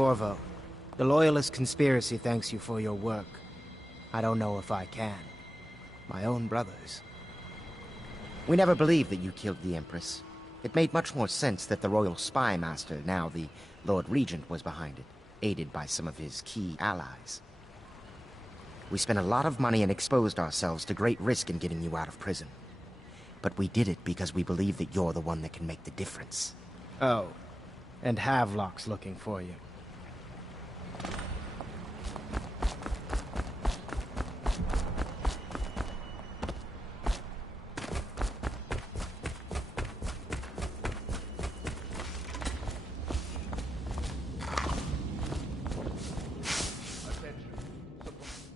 Corvo. The Loyalist conspiracy thanks you for your work. I don't know if I can. My own brothers. We never believed that you killed the Empress. It made much more sense that the Royal Spy Master, now the Lord Regent, was behind it, aided by some of his key allies. We spent a lot of money and exposed ourselves to great risk in getting you out of prison. But we did it because we believe that you're the one that can make the difference. Oh, and Havelock's looking for you.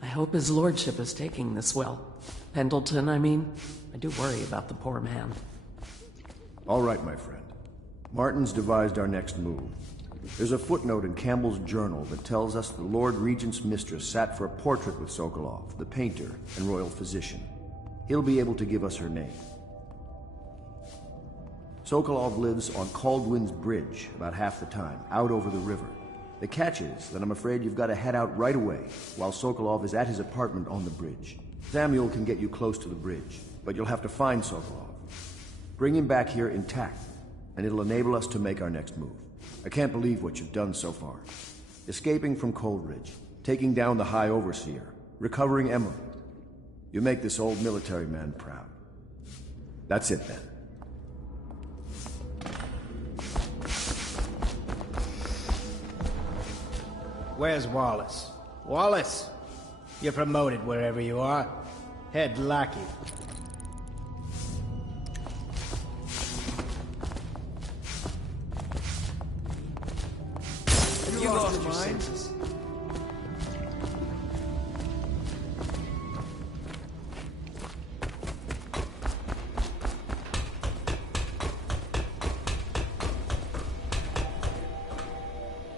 I hope his lordship is taking this well. Pendleton, I mean. I do worry about the poor man. All right, my friend. Martin's devised our next move. There's a footnote in Campbell's journal that tells us the Lord Regent's mistress sat for a portrait with Sokolov, the painter and royal physician. He'll be able to give us her name. Sokolov lives on Caldwin's Bridge about half the time, out over the river. The catch is that I'm afraid you've got to head out right away, while Sokolov is at his apartment on the bridge. Samuel can get you close to the bridge, but you'll have to find Sokolov. Bring him back here intact, and it'll enable us to make our next move. I can't believe what you've done so far. Escaping from Coldridge, taking down the High Overseer, recovering Emily. You make this old military man proud. That's it then. Where's Wallace? Wallace! You're promoted wherever you are. Head lackey. You lost your senses.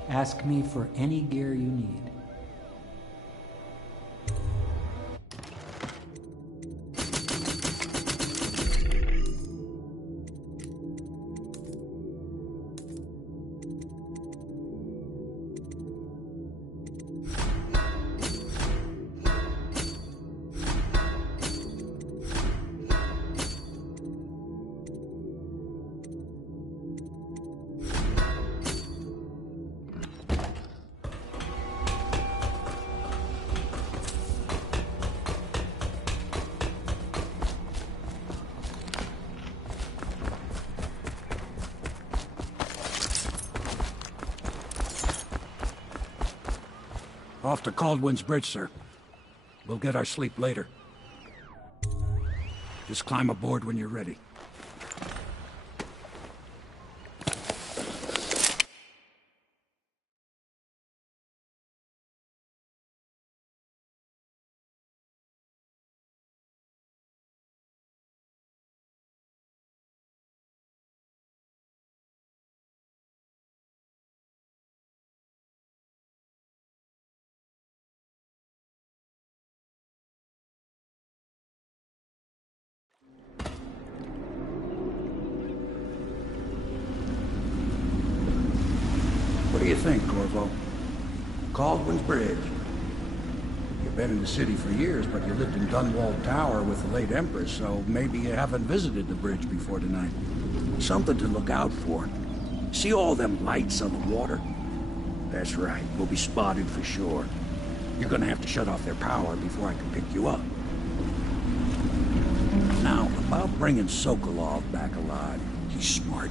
Ask me for any gear you need. Off to Caldwin's Bridge, sir. We'll get our sleep later. Just climb aboard when you're ready. What do you think, Corvo? Caldwin's Bridge. You've been in the city for years, but you lived in Dunwall Tower with the late Empress, so maybe you haven't visited the bridge before tonight. Something to look out for. See all them lights on the water? That's right, we'll be spotted for sure. You're gonna have to shut off their power before I can pick you up. Now, about bringing Sokolov back alive, he's smart.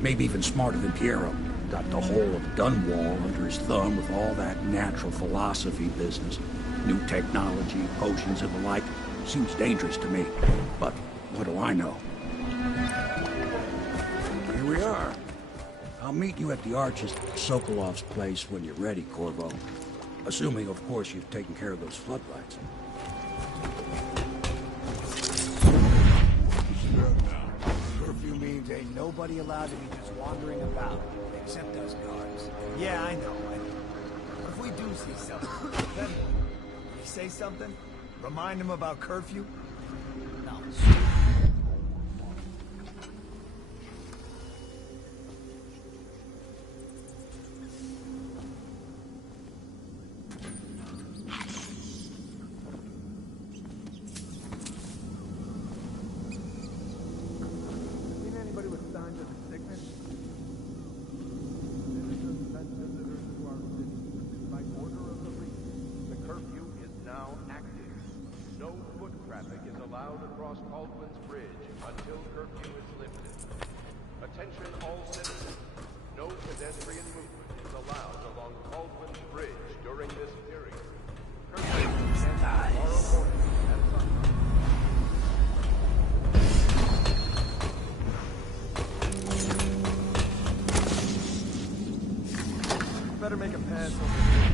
Maybe even smarter than Piero. Got the whole of Dunwall under his thumb with all that natural philosophy business. New technology, potions and the like. Seems dangerous to me. But what do I know? Here we are. I'll meet you at the Arches Sokolov's place when you're ready, Corvo. Assuming, of course, you've taken care of those floodlights. Curfew means ain't nobody allowed to be just wandering about. Except us guards. Yeah, I know. But if we do see something, then you say something? Remind them about curfew? No. Caldwin's Bridge until curfew is lifted. Attention all citizens. No pedestrian movement is allowed along Caldwin's Bridge during this period. Curfew ends tomorrow morning at sunrise. Better make a pass over here.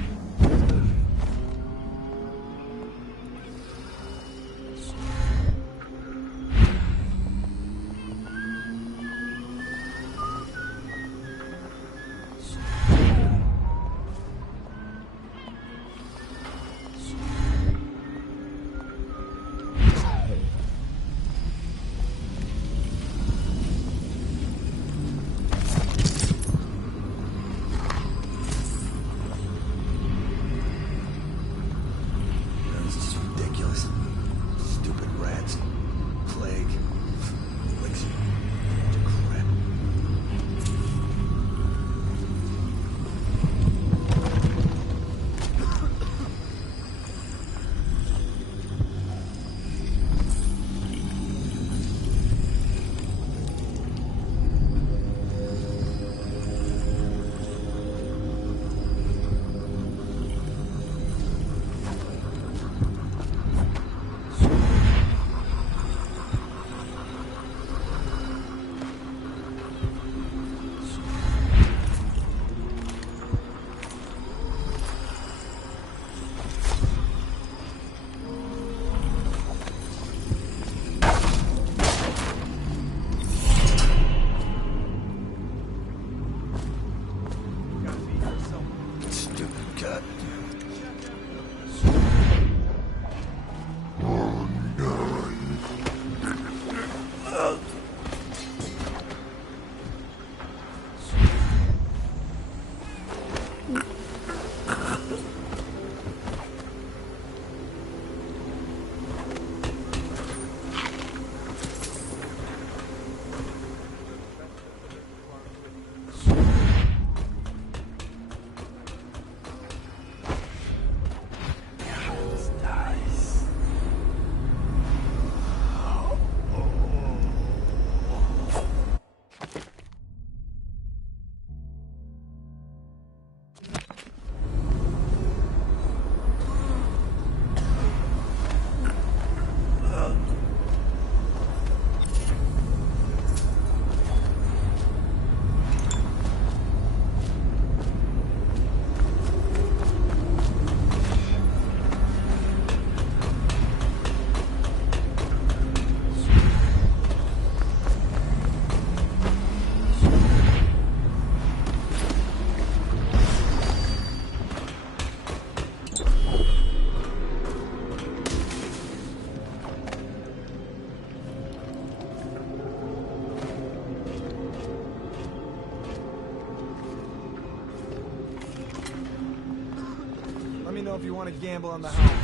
Let me know if you want to gamble on the house.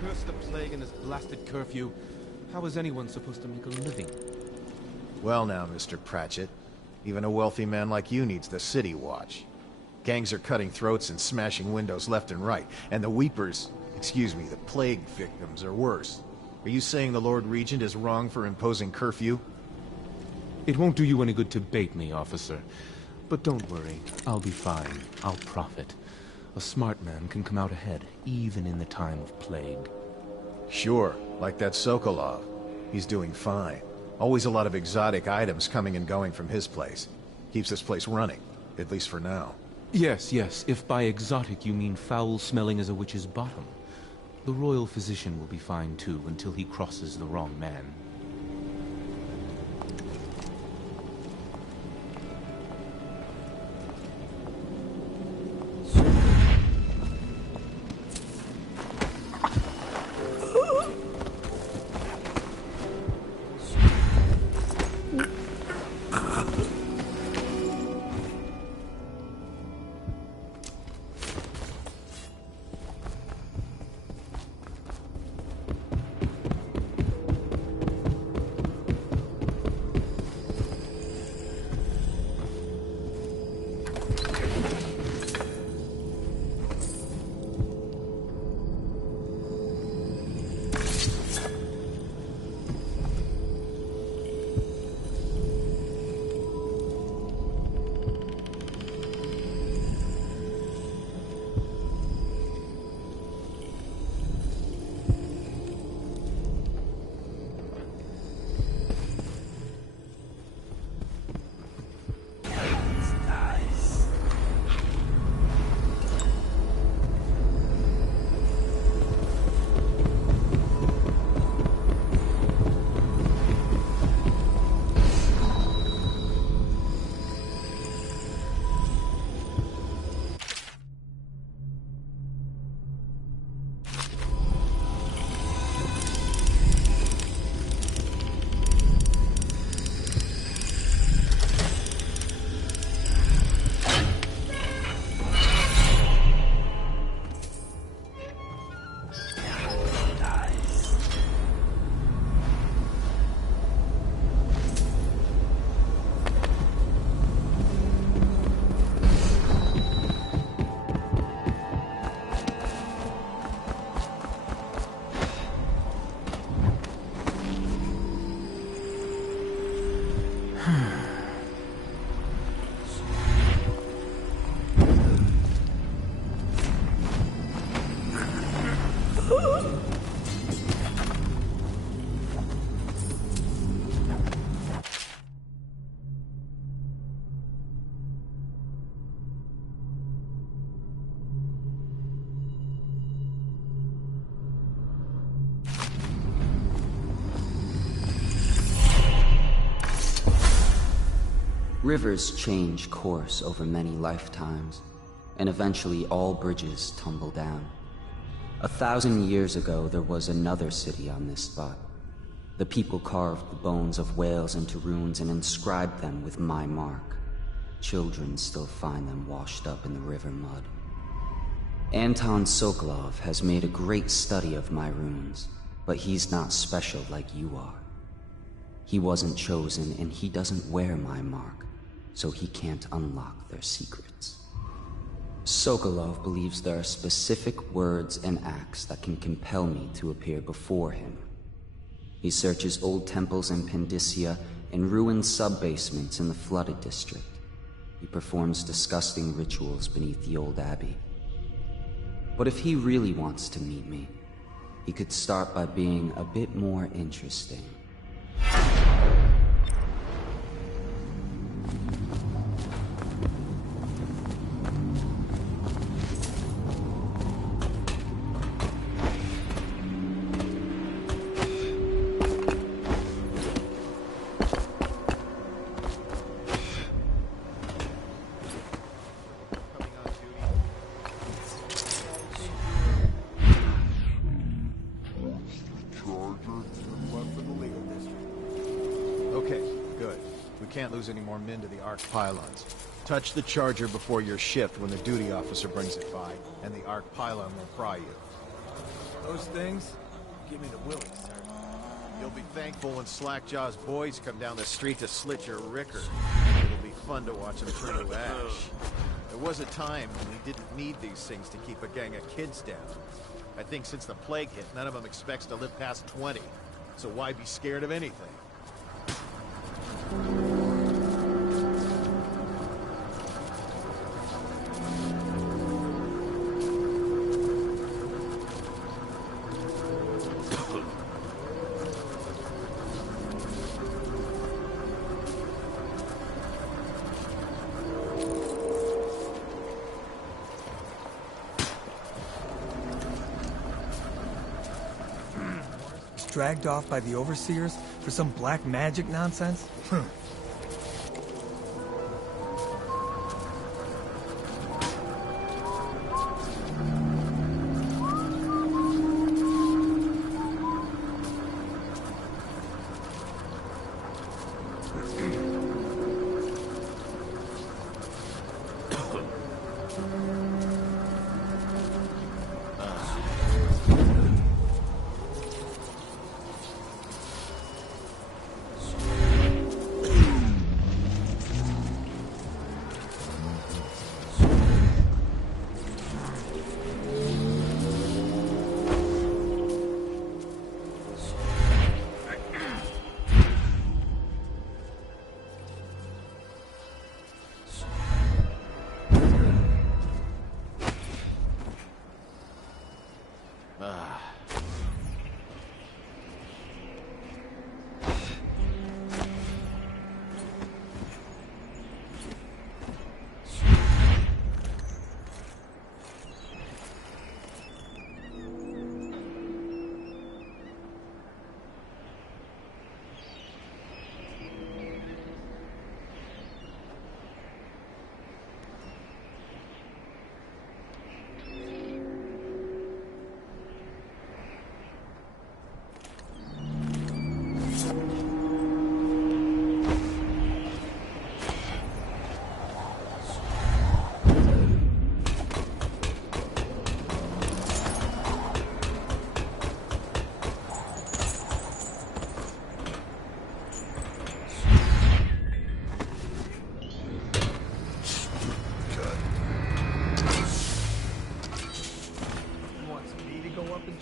Curse the plague and this blasted curfew. How is anyone supposed to make a living? Well now, Mr. Pratchett. Even a wealthy man like you needs the city watch. Gangs are cutting throats and smashing windows left and right, and the weepers, excuse me, the plague victims are worse. Are you saying the Lord Regent is wrong for imposing curfew? It won't do you any good to bait me, officer. But don't worry, I'll be fine. I'll profit. A smart man can come out ahead, even in the time of plague. Sure, like that Sokolov. He's doing fine. Always a lot of exotic items coming and going from his place. Keeps this place running, at least for now. Yes, yes, if by exotic you mean foul-smelling as a witch's bottom. The royal physician will be fine too, until he crosses the wrong man. Rivers change course over many lifetimes, and eventually all bridges tumble down. 1,000 years ago, there was another city on this spot. The people carved the bones of whales into runes and inscribed them with my mark. Children still find them washed up in the river mud. Anton Sokolov has made a great study of my runes, but he's not special like you are. He wasn't chosen, and he doesn't wear my mark, so he can't unlock their secrets. Sokolov believes there are specific words and acts that can compel me to appear before him. He searches old temples in Pendicia and ruined sub-basements in the flooded district. He performs disgusting rituals beneath the old abbey. But if he really wants to meet me, he could start by being a bit more interesting. Can't lose any more men to the arc pylons. Touch the charger before your shift when the duty officer brings it by, and the arc pylon will pry you. Those things? Give me the willies, sir. You'll be thankful when Slackjaw's boys come down the street to slit your ricker. It'll be fun to watch them turn to ash. There was a time when we didn't need these things to keep a gang of kids down. I think since the plague hit, none of them expects to live past 20. So why be scared of anything? Dragged off by the overseers for some black magic nonsense?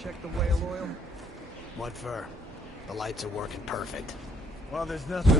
Check the whale oil? What for? The lights are working perfect. Well, there's nothing.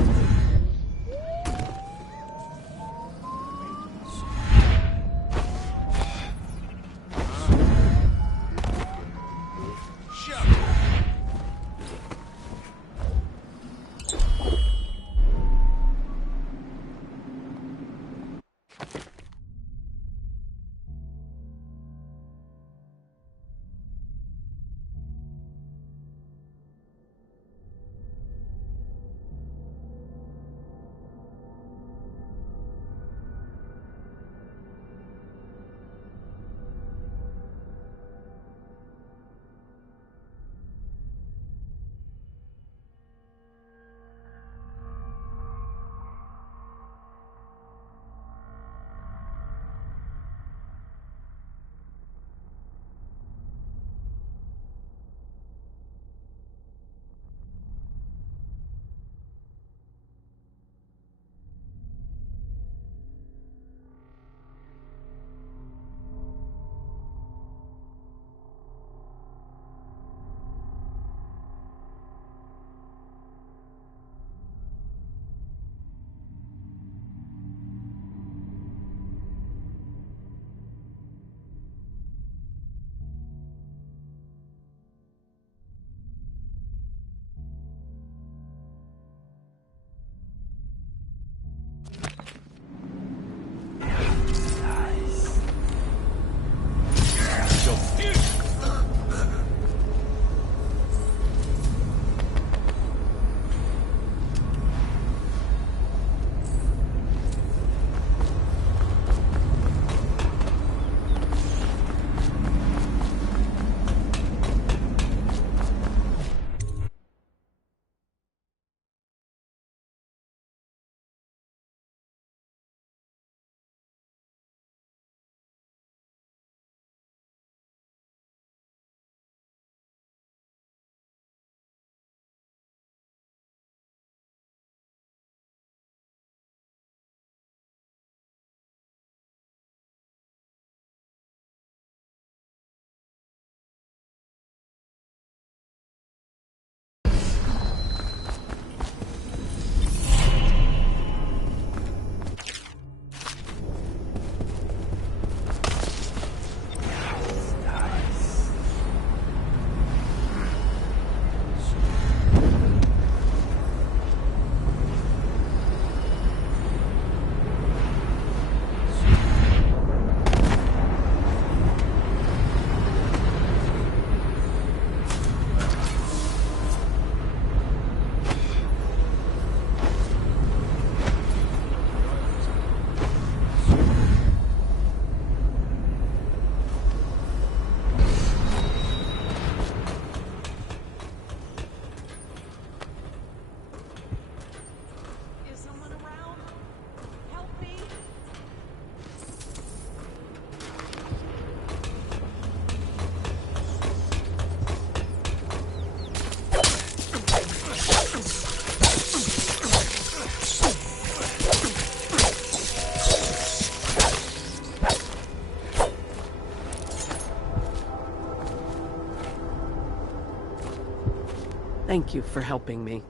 Thank you for helping me.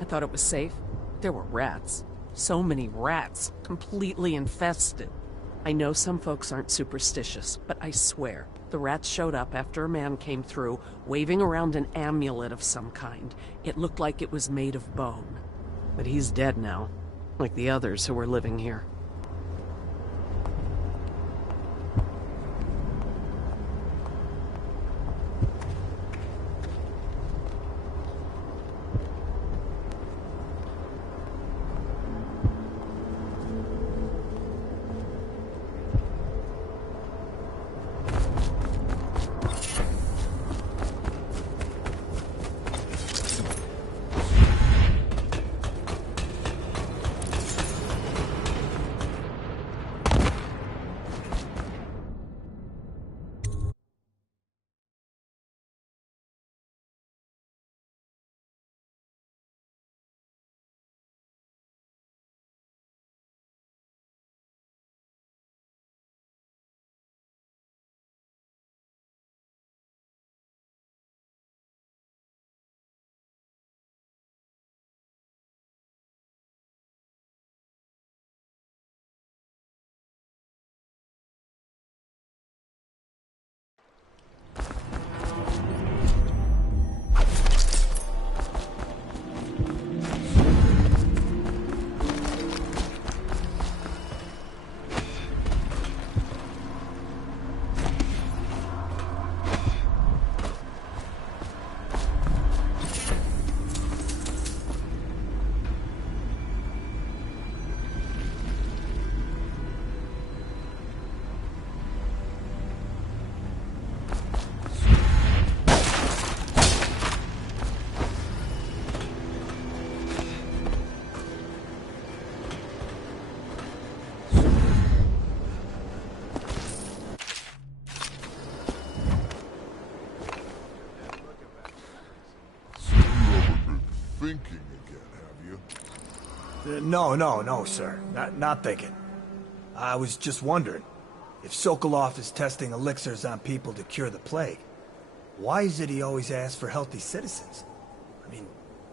I thought it was safe. There were rats. So many rats, completely infested. I know some folks aren't superstitious, but I swear, the rats showed up after a man came through, waving around an amulet of some kind. It looked like it was made of bone. But he's dead now, like the others who were living here. thinking again, have you? No, sir. Not thinking. I was just wondering, if Sokolov is testing elixirs on people to cure the plague, why is it he always asks for healthy citizens? I mean,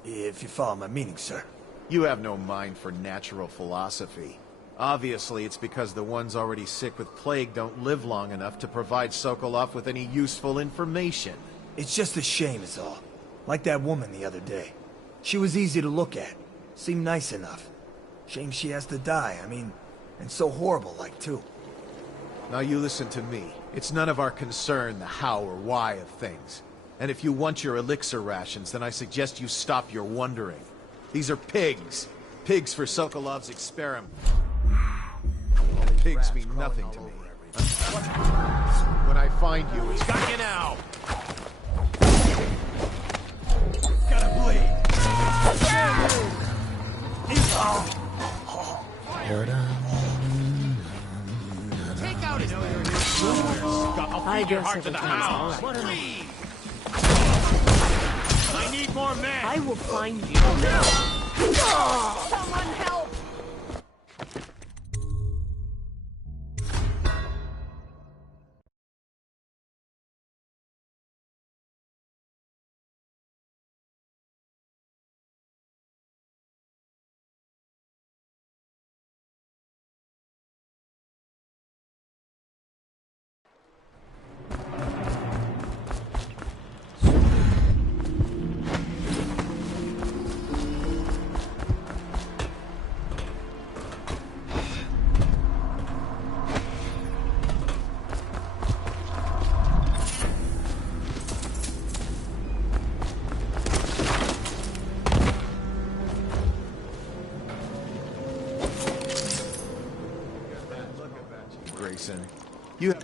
if you follow my meaning, sir. You have no mind for natural philosophy. Obviously, it's because the ones already sick with plague don't live long enough to provide Sokolov with any useful information. It's just a shame is all. Like that woman the other day. She was easy to look at. Seemed nice enough. Shame she has to die, I mean, and so horrible like too. Now you listen to me. It's none of our concern the how or why of things. And if you want your elixir rations, then I suggest you stop your wondering. These are pigs. Pigs for Sokolov's experiment. Pigs mean nothing to me. When I find you, it's got you now. Gotta bleed. Take out his I guess everything's all right. Please. I need more men. I will find you. Someone help! Grayson, you have...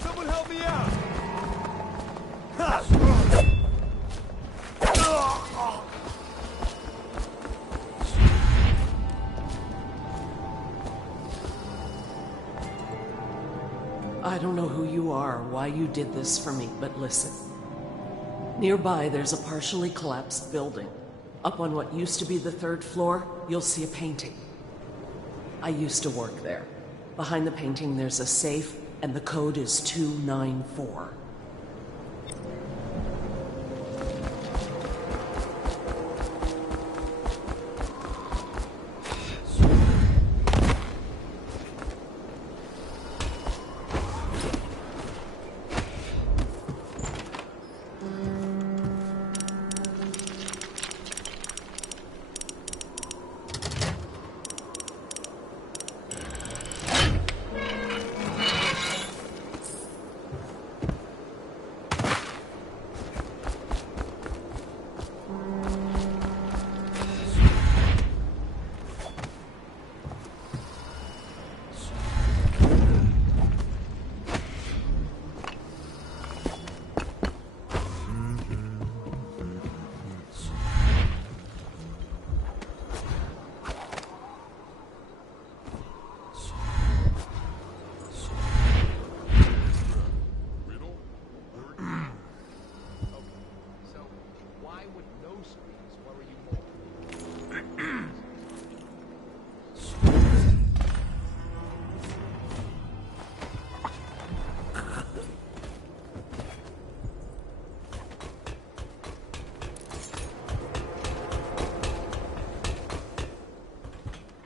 Someone help me out! I don't know who you are or why you did this for me, but listen. Nearby, there's a partially collapsed building. Up on what used to be the 3rd floor, you'll see a painting. I used to work there. Behind the painting, there's a safe, and the code is 294.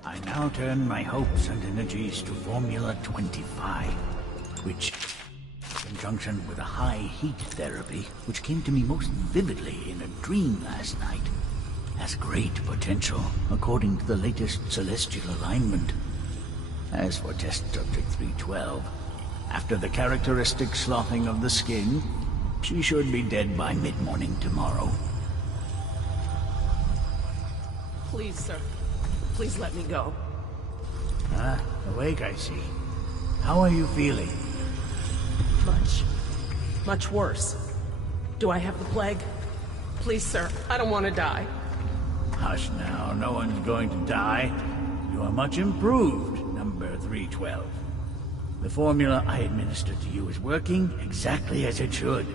I now turn my hopes and energies to Formula 25, which, in conjunction with a high heat therapy, which came to me most vividly in a dream last night, has great potential, according to the latest celestial alignment. As for test subject 312, after the characteristic sloughing of the skin, she should be dead by mid-morning tomorrow. Please, sir. Please let me go. awake, I see. How are you feeling? Much worse. Do I have the plague? Please, sir, I don't want to die. Hush now, no one's going to die. You are much improved, number 312. The formula I administered to you is working exactly as it should.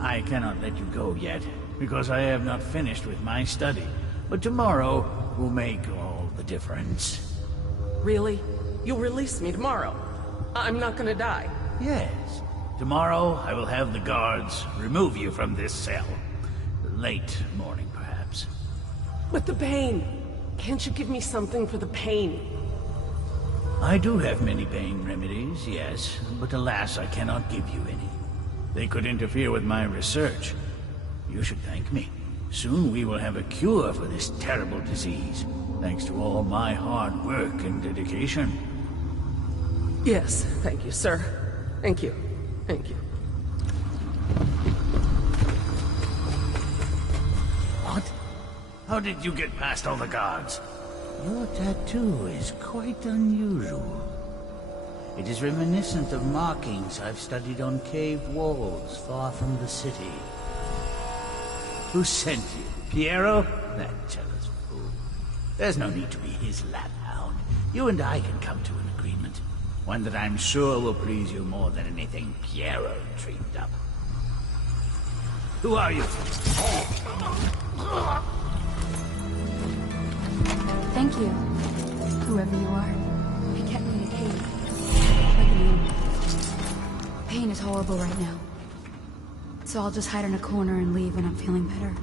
I cannot let you go yet, because I have not finished with my study. But tomorrow will make all the difference. Really? You'll release me tomorrow? I'm not gonna die. Yes. Tomorrow I will have the guards remove you from this cell. Late morning, perhaps. But the pain! Can't you give me something for the pain? I do have many pain remedies, yes, but alas, I cannot give you any. They could interfere with my research. You should thank me. Soon we will have a cure for this terrible disease, thanks to all my hard work and dedication. Yes, thank you, sir. Thank you. Thank you. What? How did you get past all the guards? Your tattoo is quite unusual. It is reminiscent of markings I've studied on cave walls far from the city. Who sent you? Piero? That jealous fool. There's no need to be his laphound. You and I can come to an agreement. One that I'm sure will please you more than anything Piero dreamed up. Who are you? Thank you, whoever you are. You kept me in a cave. Like an animal. Pain is horrible right now. So I'll just hide in a corner and leave when I'm feeling better.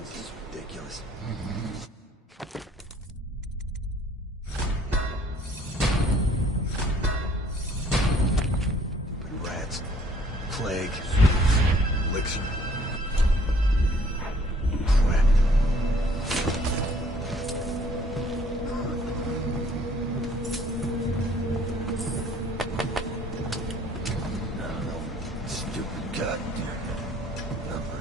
This is ridiculous. Rats, plague, elixir. Crap. No, stupid goddamn number.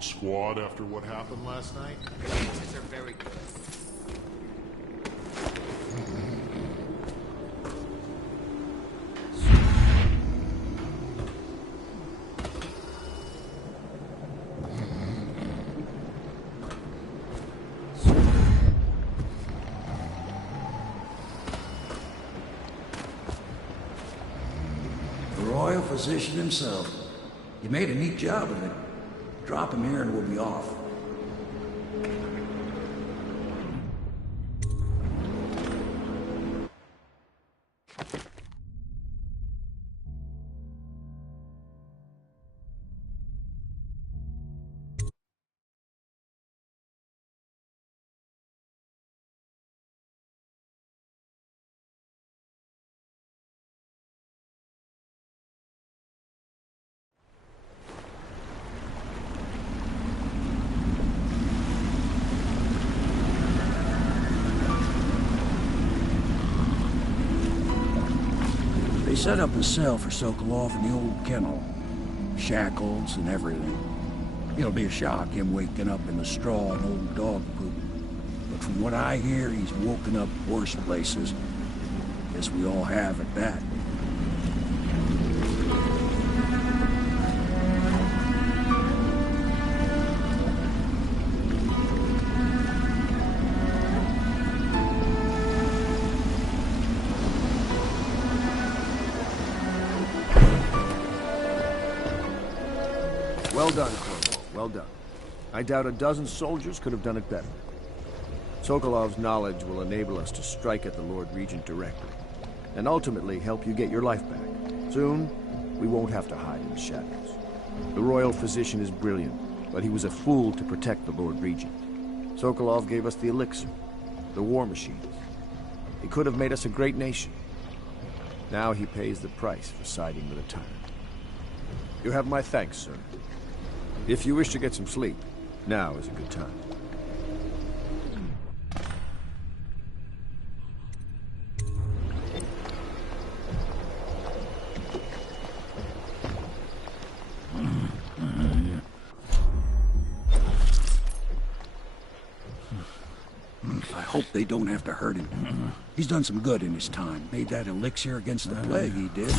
Squad after what happened last night? Chances are very good. royal physician himself. You made a neat job of it. Drop him here and we'll be off. They set up a cell for Sokolov in the old kennel. Shackles and everything. It'll be a shock, him waking up in the straw and old dog poop. But from what I hear, he's woken up worse places. Guess we all have at that. Well done, Corvo. Well done. I doubt a dozen soldiers could have done it better. Sokolov's knowledge will enable us to strike at the Lord Regent directly, and ultimately help you get your life back. Soon, we won't have to hide in the shadows. The royal physician is brilliant, but he was a fool to protect the Lord Regent. Sokolov gave us the elixir, the war machines. He could have made us a great nation. Now he pays the price for siding with a tyrant. You have my thanks, sir. If you wish to get some sleep, now is a good time. I hope they don't have to hurt him. He's done some good in his time. Made that elixir against the plague, he did.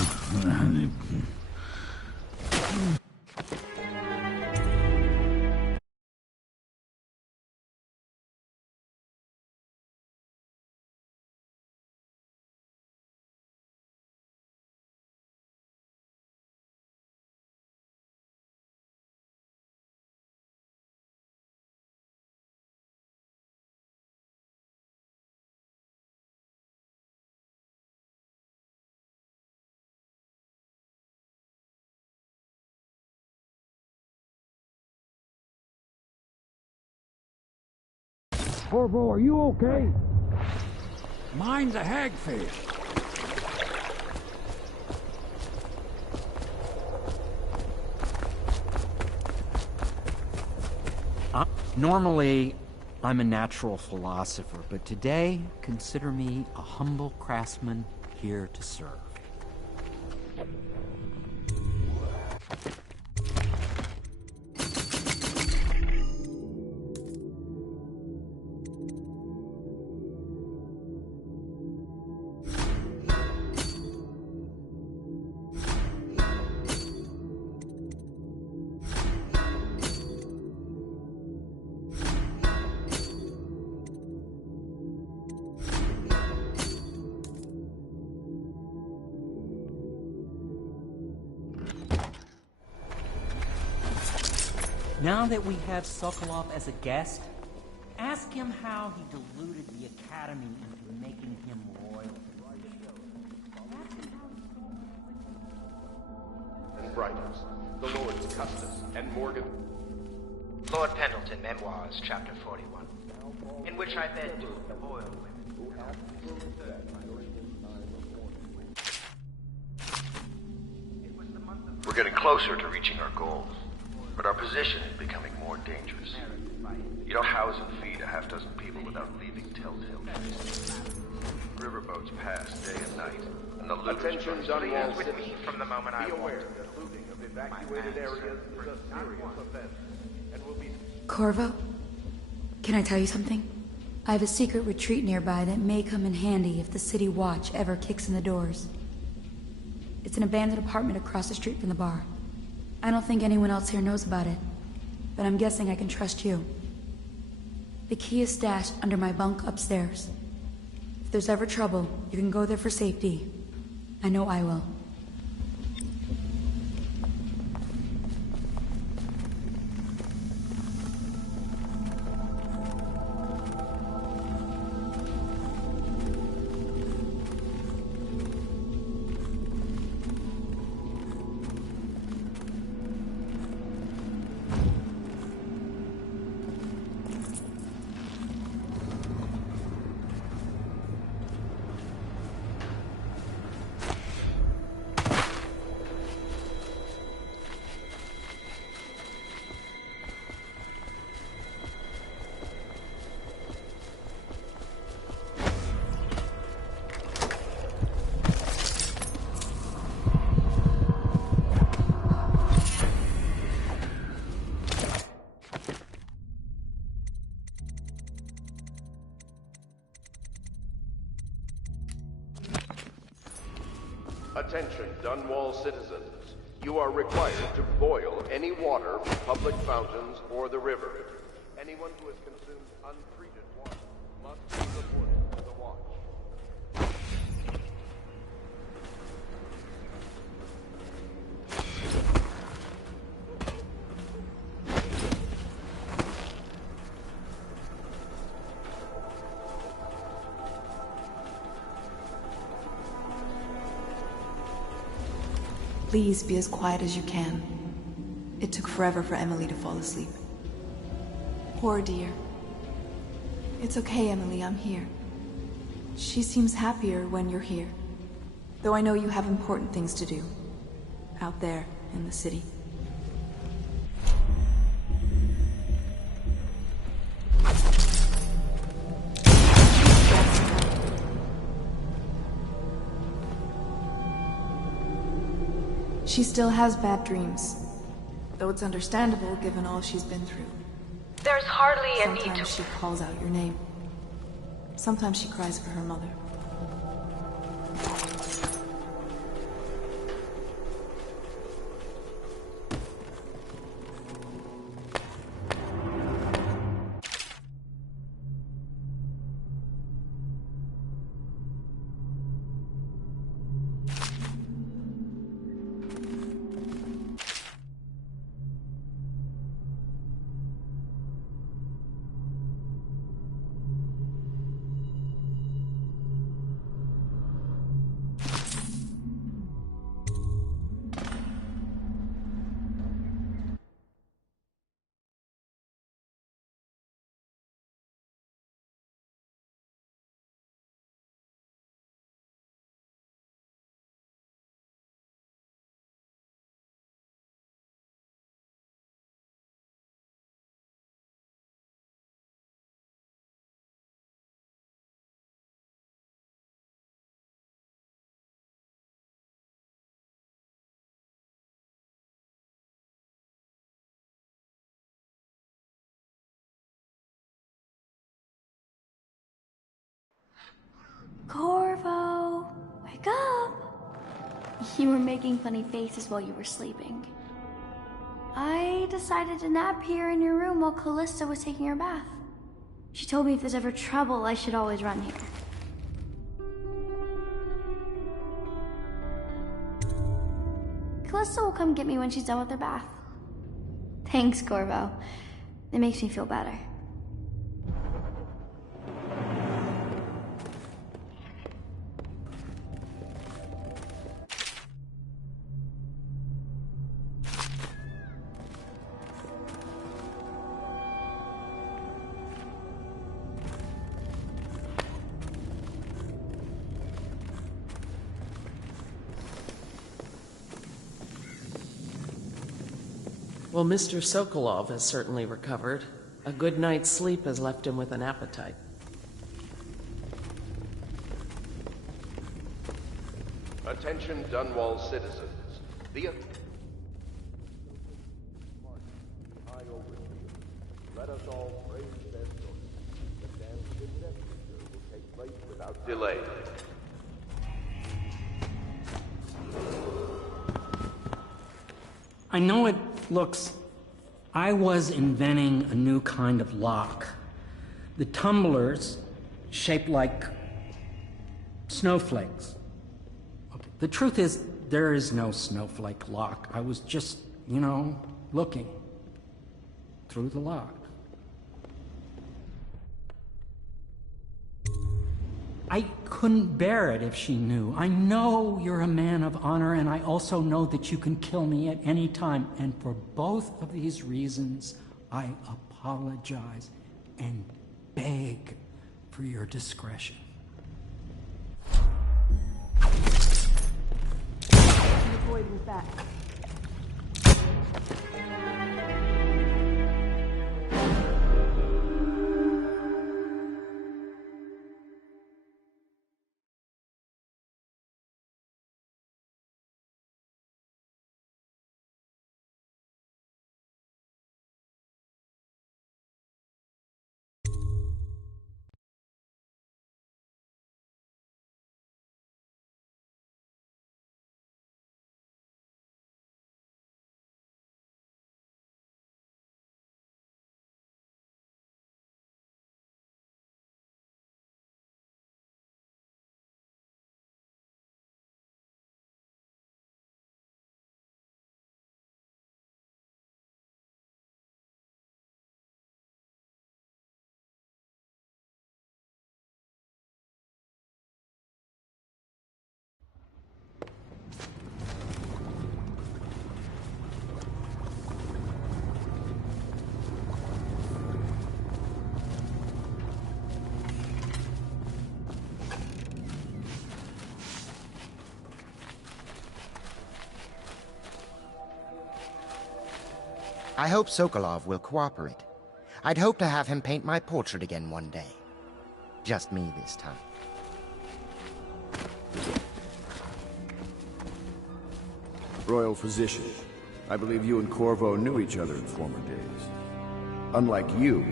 Corvo, are you okay? Mine's a hagfish. Normally, I'm a natural philosopher, but today, consider me a humble craftsman here to serve. Now that we have Sokolov as a guest, ask him how he deluded the Academy into making him royal. And Briders, the Lords Custis and Morgan. Lord Pendleton, Memoirs, Chapter 41, in which I bed to oil women. We're getting closer to reaching our goals, but our position is becoming more dangerous. You don't house and feed a half-dozen people without leaving telltale traces. Riverboats pass day and night, and the looters Dunwall with me from the moment I Be aware walked. that looting of evacuated areas is a serious offense and will be... Corvo, can I tell you something? I have a secret retreat nearby that may come in handy if the City Watch ever kicks in the doors. It's an abandoned apartment across the street from the bar. I don't think anyone else here knows about it, but I'm guessing I can trust you. The key is stashed under my bunk upstairs. If there's ever trouble, you can go there for safety. I know I will. Attention, Dunwall citizens. You are required to boil any water from public fountains or the river. Anyone who has consumed untreated water must be reported to the watch. Please be as quiet as you can. It took forever for Emily to fall asleep. Poor dear. It's okay, Emily, I'm here. She seems happier when you're here. Though I know you have important things to do. Out there, in the city. She still has bad dreams. Though it's understandable given all she's been through. There's hardly a need to... Sometimes she calls out your name. Sometimes she cries for her mother. Corvo, wake up! You were making funny faces while you were sleeping. I decided to nap here in your room while Callista was taking her bath. She told me if there's ever trouble, I should always run here. Callista will come get me when she's done with her bath. Thanks, Corvo. It makes me feel better. Well, Mr. Sokolov has certainly recovered. A good night's sleep has left him with an appetite. Attention, Dunwall citizens. Let us all praise their source. The dance of investiture will take place without delay. I know it looks... I was inventing a new kind of lock. The tumblers, shaped like snowflakes. Okay. The truth is, there is no snowflake lock. I was just, looking through the lock. I couldn't bear it if she knew. I know you're a man of honor, and I also know that you can kill me at any time. And for both of these reasons, I apologize and beg for your discretion. The void was back. I hope Sokolov will cooperate. I'd hope to have him paint my portrait again one day. Just me this time. Royal Physician, I believe you and Corvo knew each other in former days. Unlike you,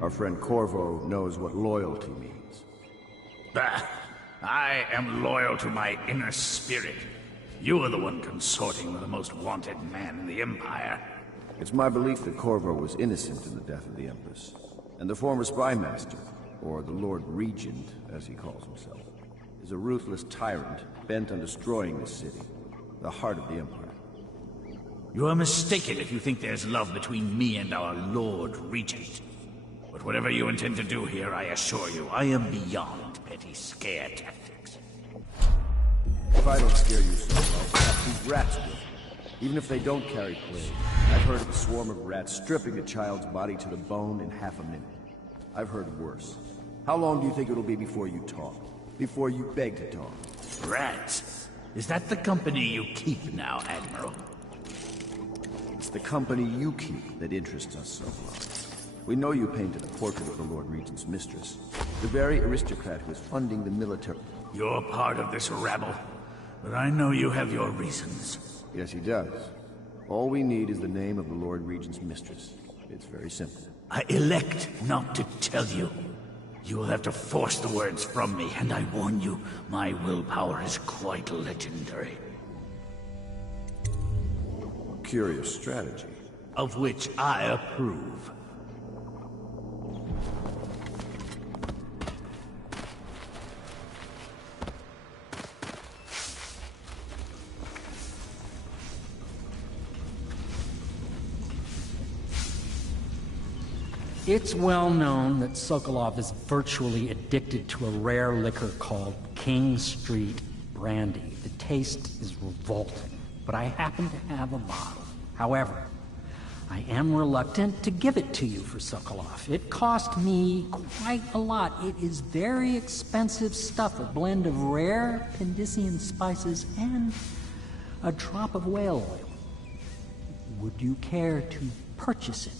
our friend Corvo knows what loyalty means. Bah! I am loyal to my inner spirit. You are the one consorting with the most wanted man in the Empire. It's my belief that Corvo was innocent in the death of the Empress, and the former spy master, or the Lord Regent, as he calls himself, is a ruthless tyrant bent on destroying this city, the heart of the Empire. You are mistaken if you think there's love between me and our Lord Regent. But whatever you intend to do here, I assure you, I am beyond petty scare tactics. If I don't scare you so well, perhaps these rats will. Even if they don't carry plague, I've heard of a swarm of rats stripping a child's body to the bone in half a minute. I've heard worse. How long do you think it'll be before you talk? Before you beg to talk? Rats? Is that the company you keep now, Admiral? It's the company you keep that interests us so much. We know you painted a portrait of the Lord Regent's mistress, the very aristocrat who is funding the military. You're part of this rabble, but I know you have your reasons. Yes, he does. All we need is the name of the Lord Regent's mistress. It's very simple. I elect not to tell you. You will have to force the words from me, and I warn you, my willpower is quite legendary. Curious strategy. Of which I approve. It's well known that Sokolov is virtually addicted to a rare liquor called King Street Brandy. The taste is revolting, but I happen to have a bottle. However, I am reluctant to give it to you for Sokolov. It cost me quite a lot. It is very expensive stuff, a blend of rare Pendician spices and a drop of whale oil. Would you care to purchase it?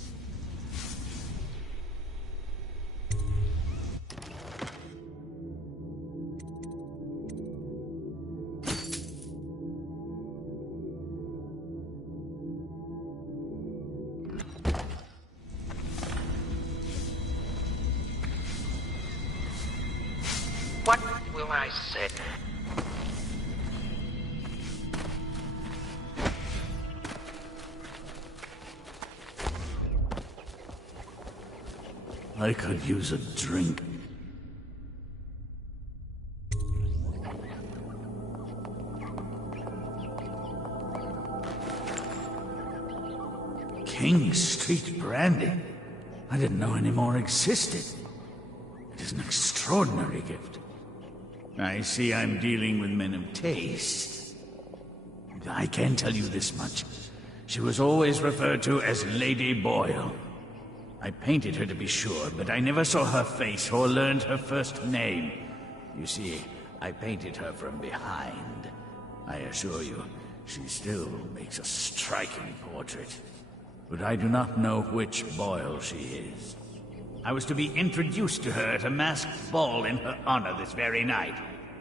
What will I say? I could use a drink. King Street Brandy? I didn't know any more existed. It is an extraordinary gift. I see I'm dealing with men of taste. I can tell you this much. She was always referred to as Lady Boyle. I painted her to be sure, but I never saw her face or learned her first name. You see, I painted her from behind. I assure you, she still makes a striking portrait. But I do not know which Boyle she is. I was to be introduced to her at a masked ball in her honor this very night.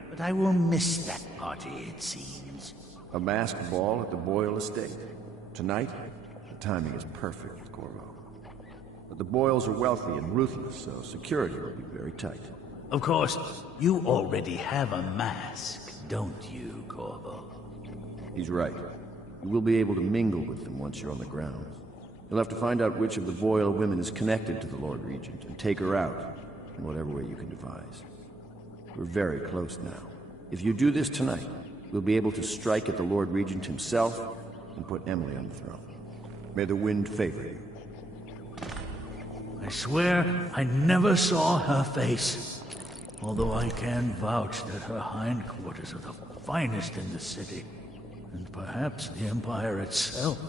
But I will miss that party, it seems. A masked ball at the Boyle estate. Tonight? The timing is perfect, Corvo. But the Boyles are wealthy and ruthless, so security will be very tight. Of course, you already have a mask, don't you, Corvo? He's right. You will be able to mingle with them once you're on the ground. You'll have to find out which of the Boyle women is connected to the Lord Regent and take her out in whatever way you can devise. We're very close now. If you do this tonight, we'll be able to strike at the Lord Regent himself and put Emily on the throne. May the wind favor you. I swear I never saw her face. Although I can vouch that her hindquarters are the finest in the city. And perhaps the Empire itself.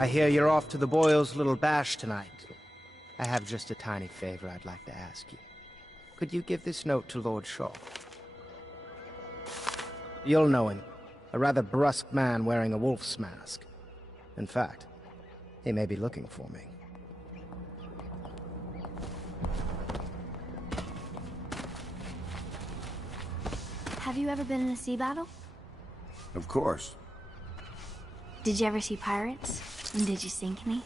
I hear you're off to the Boyles' little bash tonight. I have just a tiny favor I'd like to ask you. Could you give this note to Lord Shaw? You'll know him. A rather brusque man wearing a wolf's mask. In fact, he may be looking for me. Have you ever been in a sea battle? Of course. Did you ever see pirates? And did you sink any?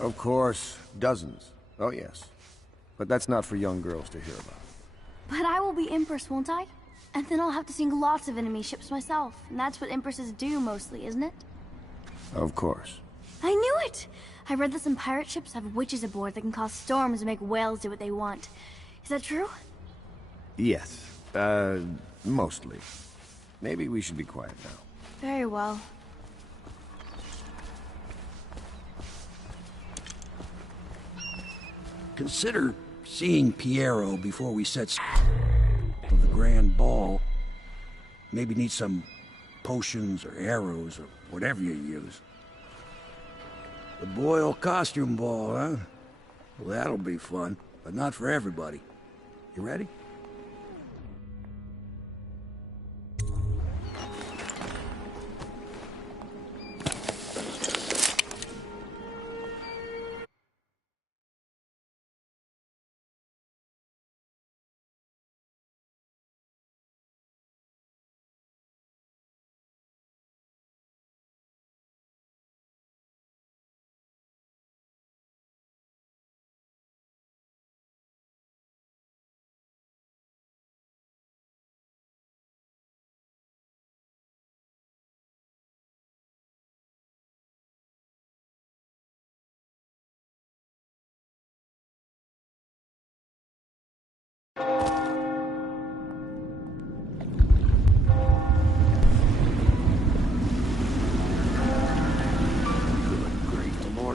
Of course. Dozens. Oh, yes. But that's not for young girls to hear about. But I will be Empress, won't I? And then I'll have to sink lots of enemy ships myself. And that's what Empresses do mostly, isn't it? Of course. I knew it! I read that some pirate ships have witches aboard that can cause storms and make whales do what they want. Is that true? Yes. Mostly. Maybe we should be quiet now. Very well. Consider seeing Piero before we set for the grand ball. Maybe need some potions or arrows or whatever you use. The Boyle costume ball, huh? Well, that'll be fun, but not for everybody. You ready?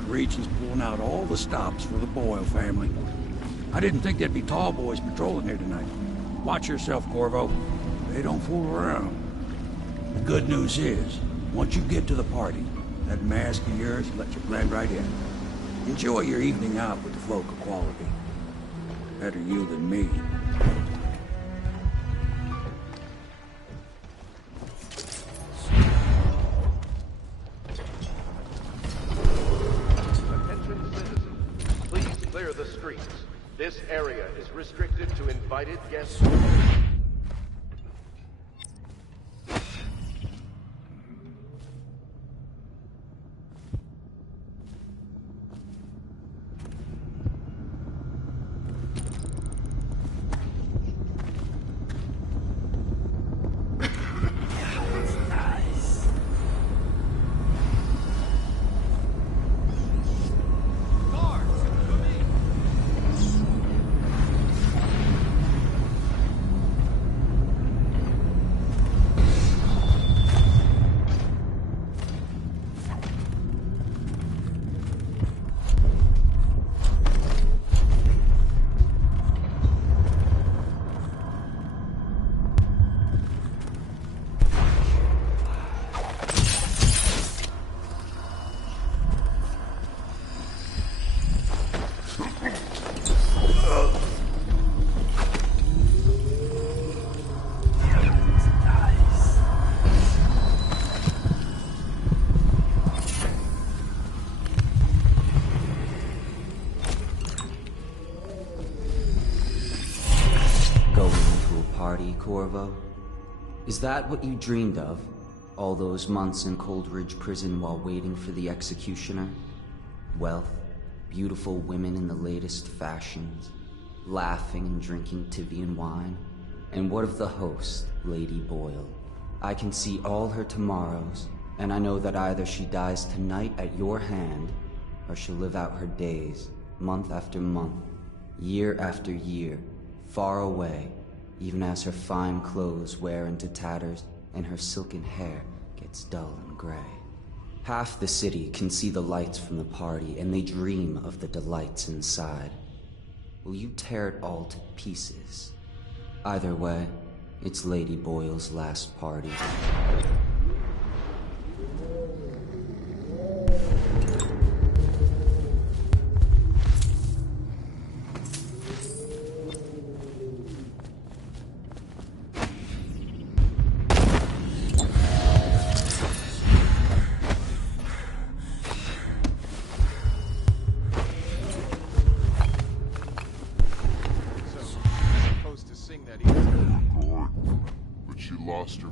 Regent's pulling out all the stops for the Boyle family. I didn't think there'd be tall boys patrolling here tonight. Watch yourself, Corvo. They don't fool around. The good news is, once you get to the party, that mask of yours will let you blend right in. Enjoy your evening out with the folk of quality. Better you than me. This area is restricted to invited guests. Corvo? Is that what you dreamed of? All those months in Coldridge Prison while waiting for the executioner? Wealth, beautiful women in the latest fashions, laughing and drinking Tivian wine? And what of the host, Lady Boyle? I can see all her tomorrows, and I know that either she dies tonight at your hand, or she'll live out her days, month after month, year after year, far away, even as her fine clothes wear into tatters and her silken hair gets dull and gray. Half the city can see the lights from the party, and they dream of the delights inside. Will you tear it all to pieces? Either way, it's Lady Boyle's last party.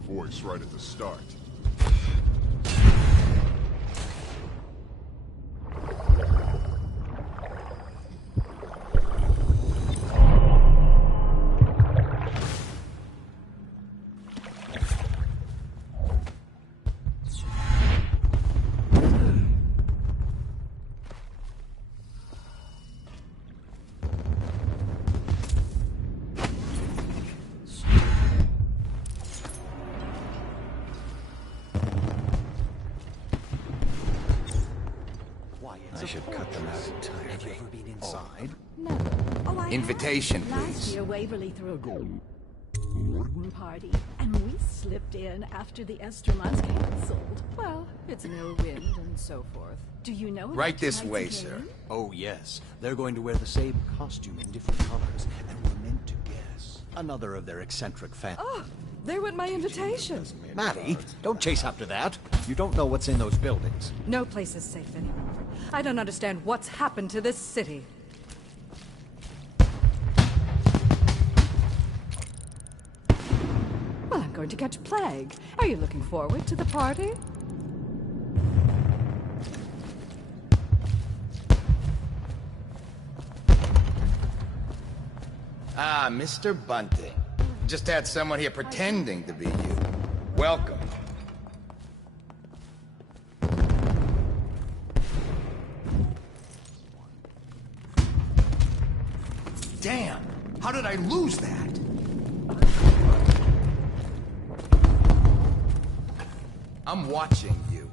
voice right at the start. I should cut them out entirely. Have you ever been inside? No. Oh, I Invitation, have. Last please. year, Waverly threw a party, and we slipped in after the Estermon's cancelled. Well, it's no wind and so forth. Do you know about Right this tonight's way, game? sir. Oh, yes. They're going to wear the same costume in different colors, and we're meant to guess. Another of their eccentric fans. Oh, they want my invitation. Maddie, don't chase after that. You don't know what's in those buildings. No place is safe anymore. I don't understand what's happened to this city. Well, I'm going to catch plague. Are you looking forward to the party? Ah, Mr. Bunting. Just had someone here pretending to be you. Welcome. Damn! How did I lose that? I'm watching you.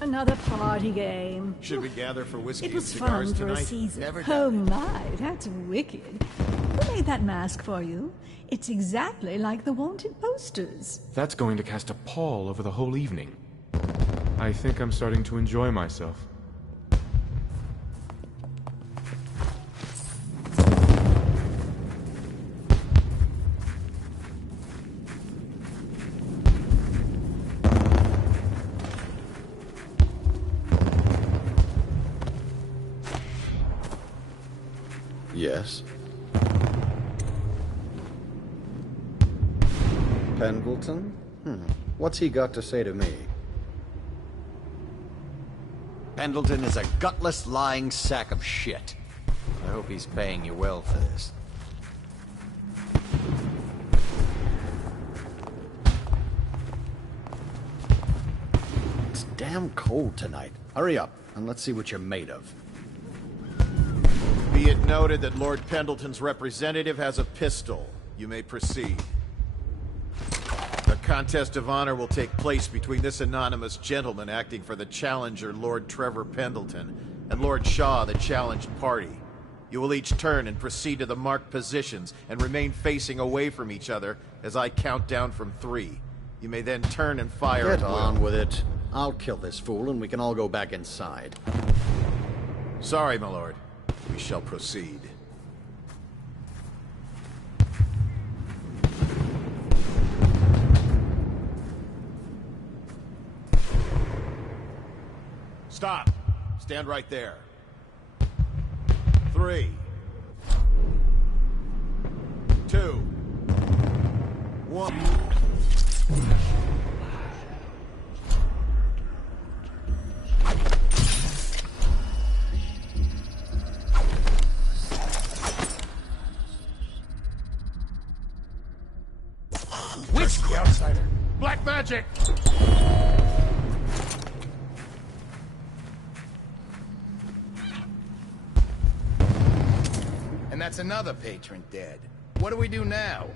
Another party game. Should we gather for whiskey It and was cigars fun for tonight? a season. Never Oh done my, that's wicked. Who made that mask for you? It's exactly like the wanted posters. That's going to cast a pall over the whole evening. I think I'm starting to enjoy myself. Yes. Pendleton? What's he got to say to me? Pendleton is a gutless, lying sack of shit. I hope he's paying you well for this. It's damn cold tonight. Hurry up, and let's see what you're made of. Be it noted that Lord Pendleton's representative has a pistol. You may proceed. A contest of honor will take place between this anonymous gentleman acting for the challenger, Lord Trevor Pendleton, and Lord Shaw, the challenged party. You will each turn and proceed to the marked positions and remain facing away from each other as I count down from 3. You may then turn and fire Get at will. on with it. I'll kill this fool and we can all go back inside. Sorry, my lord. We shall proceed. Stop. Stand right there. 3, 2, 1. Which outsider? Black magic! And that's another patron dead. What do we do now?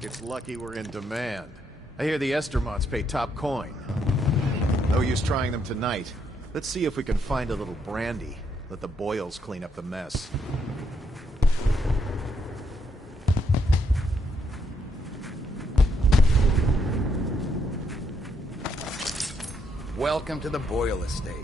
It's lucky we're in demand. I hear the Estermonts pay top coin. No use trying them tonight. Let's see if we can find a little brandy. Let the boils clean up the mess. Welcome to the Boyle Estate.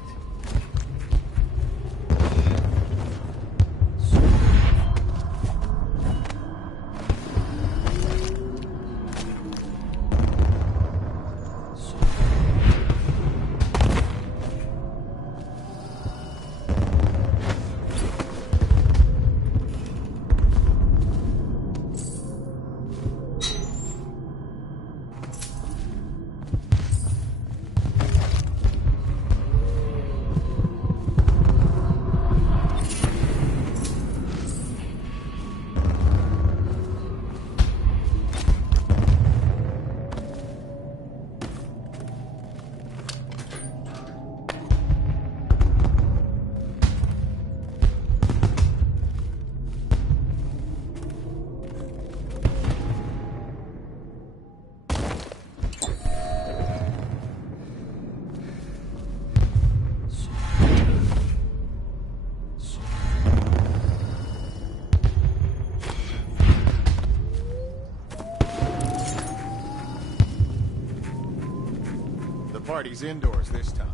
party's indoors this time.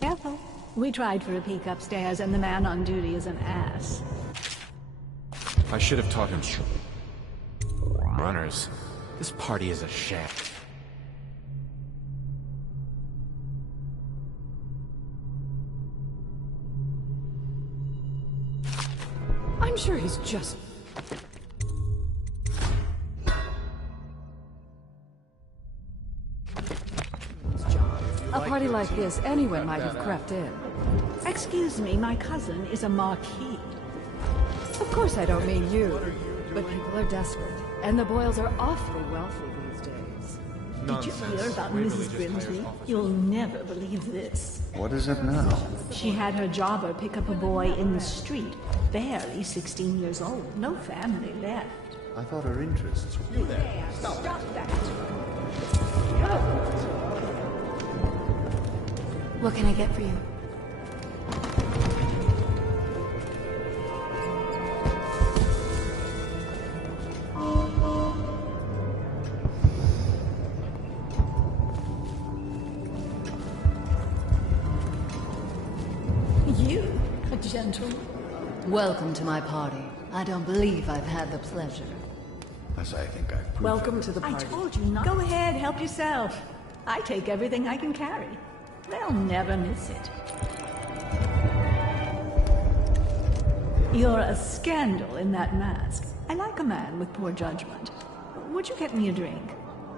Careful. We tried for a peek upstairs, and the man on duty is an ass. I should have taught him. Runners, this party is a sham. I'm sure he's just... A party like this, anyone might have crept in. Excuse me, my cousin is a marquis. Of course I don't mean you, but people are desperate, and the Boyles are awfully wealthy these days. Did you hear about Mrs. Grimsby? You'll never believe this. What is it now? She had her jobber pick up a boy in the street, barely 16 years old, no family left. I thought her interests were... You there, stop that. What can I get for you? You, a gentleman? Welcome to my party. I don't believe I've had the pleasure. As I think I've proved. Welcome to the party. I told you not. Go ahead, help yourself. I take everything I can carry. They'll never miss it. You're a scandal in that mask. I like a man with poor judgment. Would you get me a drink?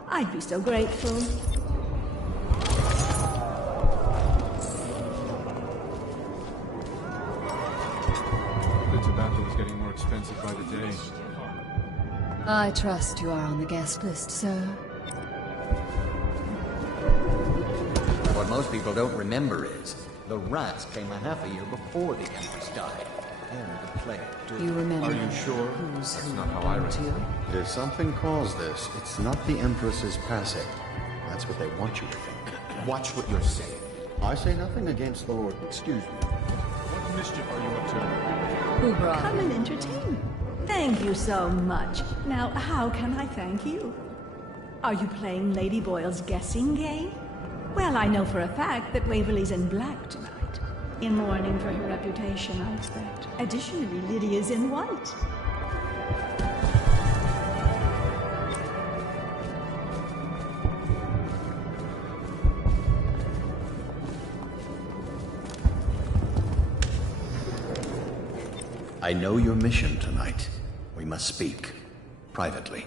I'd be so grateful. The tobacco is getting more expensive by the day. I trust you are on the guest list, sir. What most people don't remember is, the rats came a half a year before the Empress died. And the plague, too. You remember? Are you sure? That's not how I remember. There's something caused this. It's not the Empress's passing. That's what they want you to think. Watch what you're saying. I say nothing against the Lord. Excuse me. What mischief are you up to? Who brought Come and entertain me. Thank you so much. Now, how can I thank you? Are you playing Lady Boyle's guessing game? Well, I know for a fact that Waverly's in black tonight. In mourning for her reputation, I expect. Additionally, Lydia's in white. I know your mission tonight. We must speak. Privately.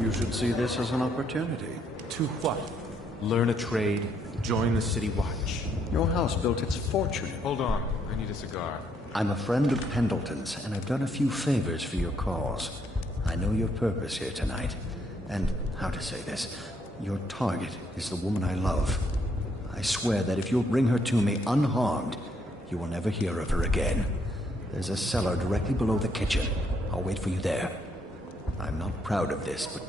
You should see this as an opportunity. To what? Learn a trade, join the City Watch. Your house built its fortune. Hold on, I need a cigar. I'm a friend of Pendleton's, and I've done a few favors for your cause. I know your purpose here tonight. And, how to say this, your target is the woman I love. I swear that if you'll bring her to me unharmed, you will never hear of her again. There's a cellar directly below the kitchen. I'll wait for you there. I'm not proud of this, but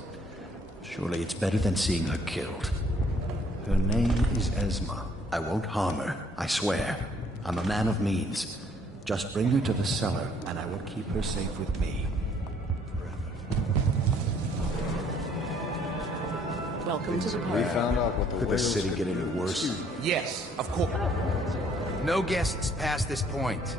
surely it's better than seeing her killed. Her name is Esma. I won't harm her, I swear. I'm a man of means. Just bring her to the cellar, and I will keep her safe with me. Welcome to the We party. found out what the Could the city get any worse? Yes, of course. No guests past this point.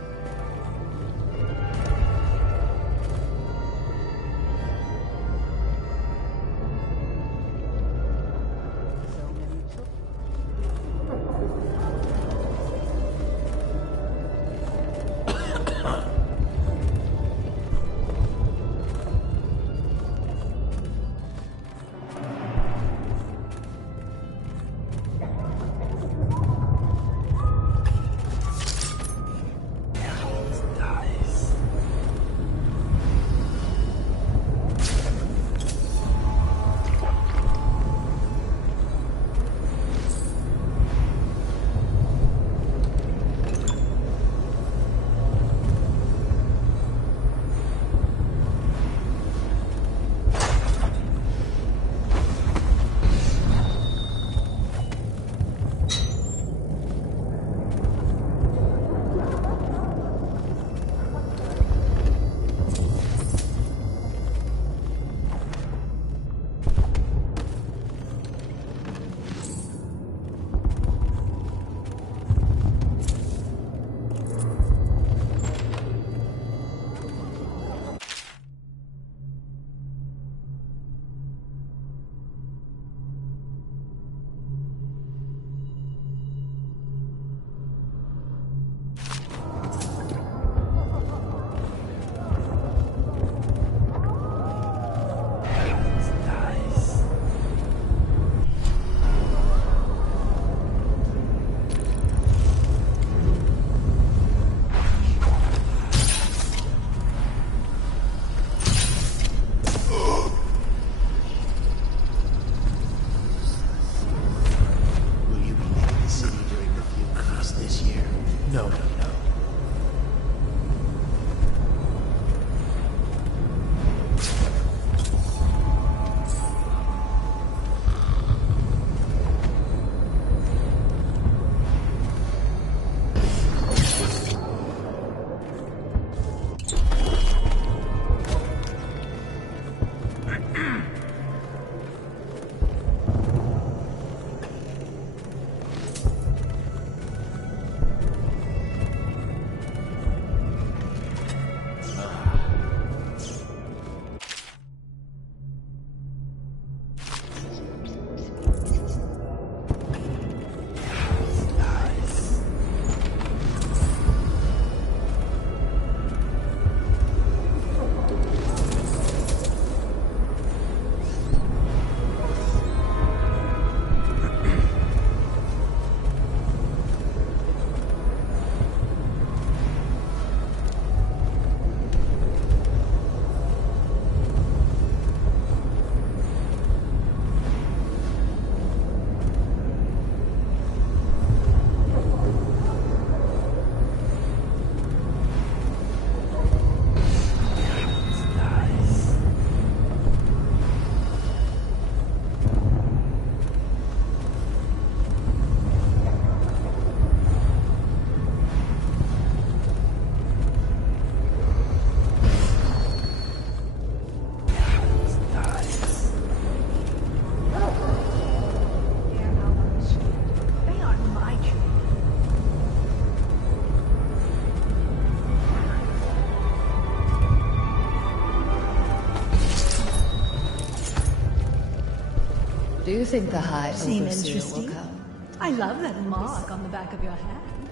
Do you think the High Seem Overseer will interesting? come? I love that mark on the back of your hand.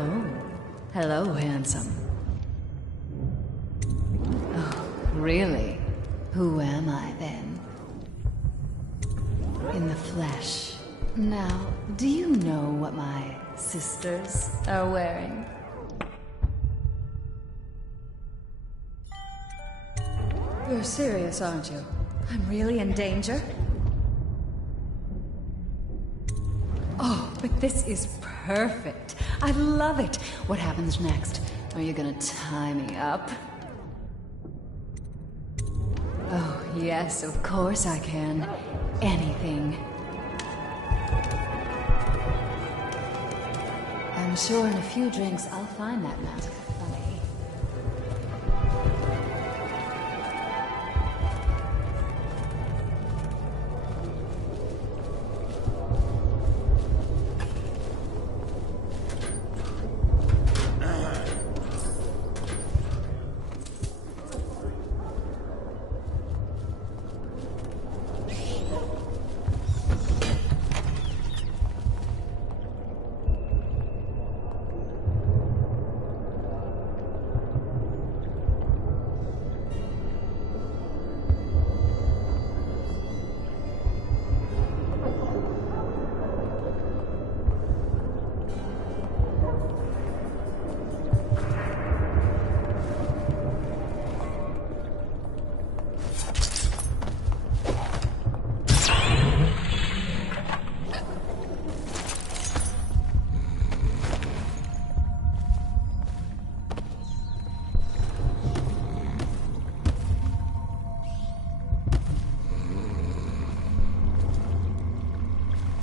Oh, hello, handsome. Oh, really? Who am I, then? In the flesh. Now, do you know what my sisters are wearing? You're serious, aren't you? I'm really in danger? Oh, but this is perfect. I love it. What happens next? Are you gonna tie me up? Oh, yes, of course I can. Anything. I'm sure in a few drinks I'll find that mask funny.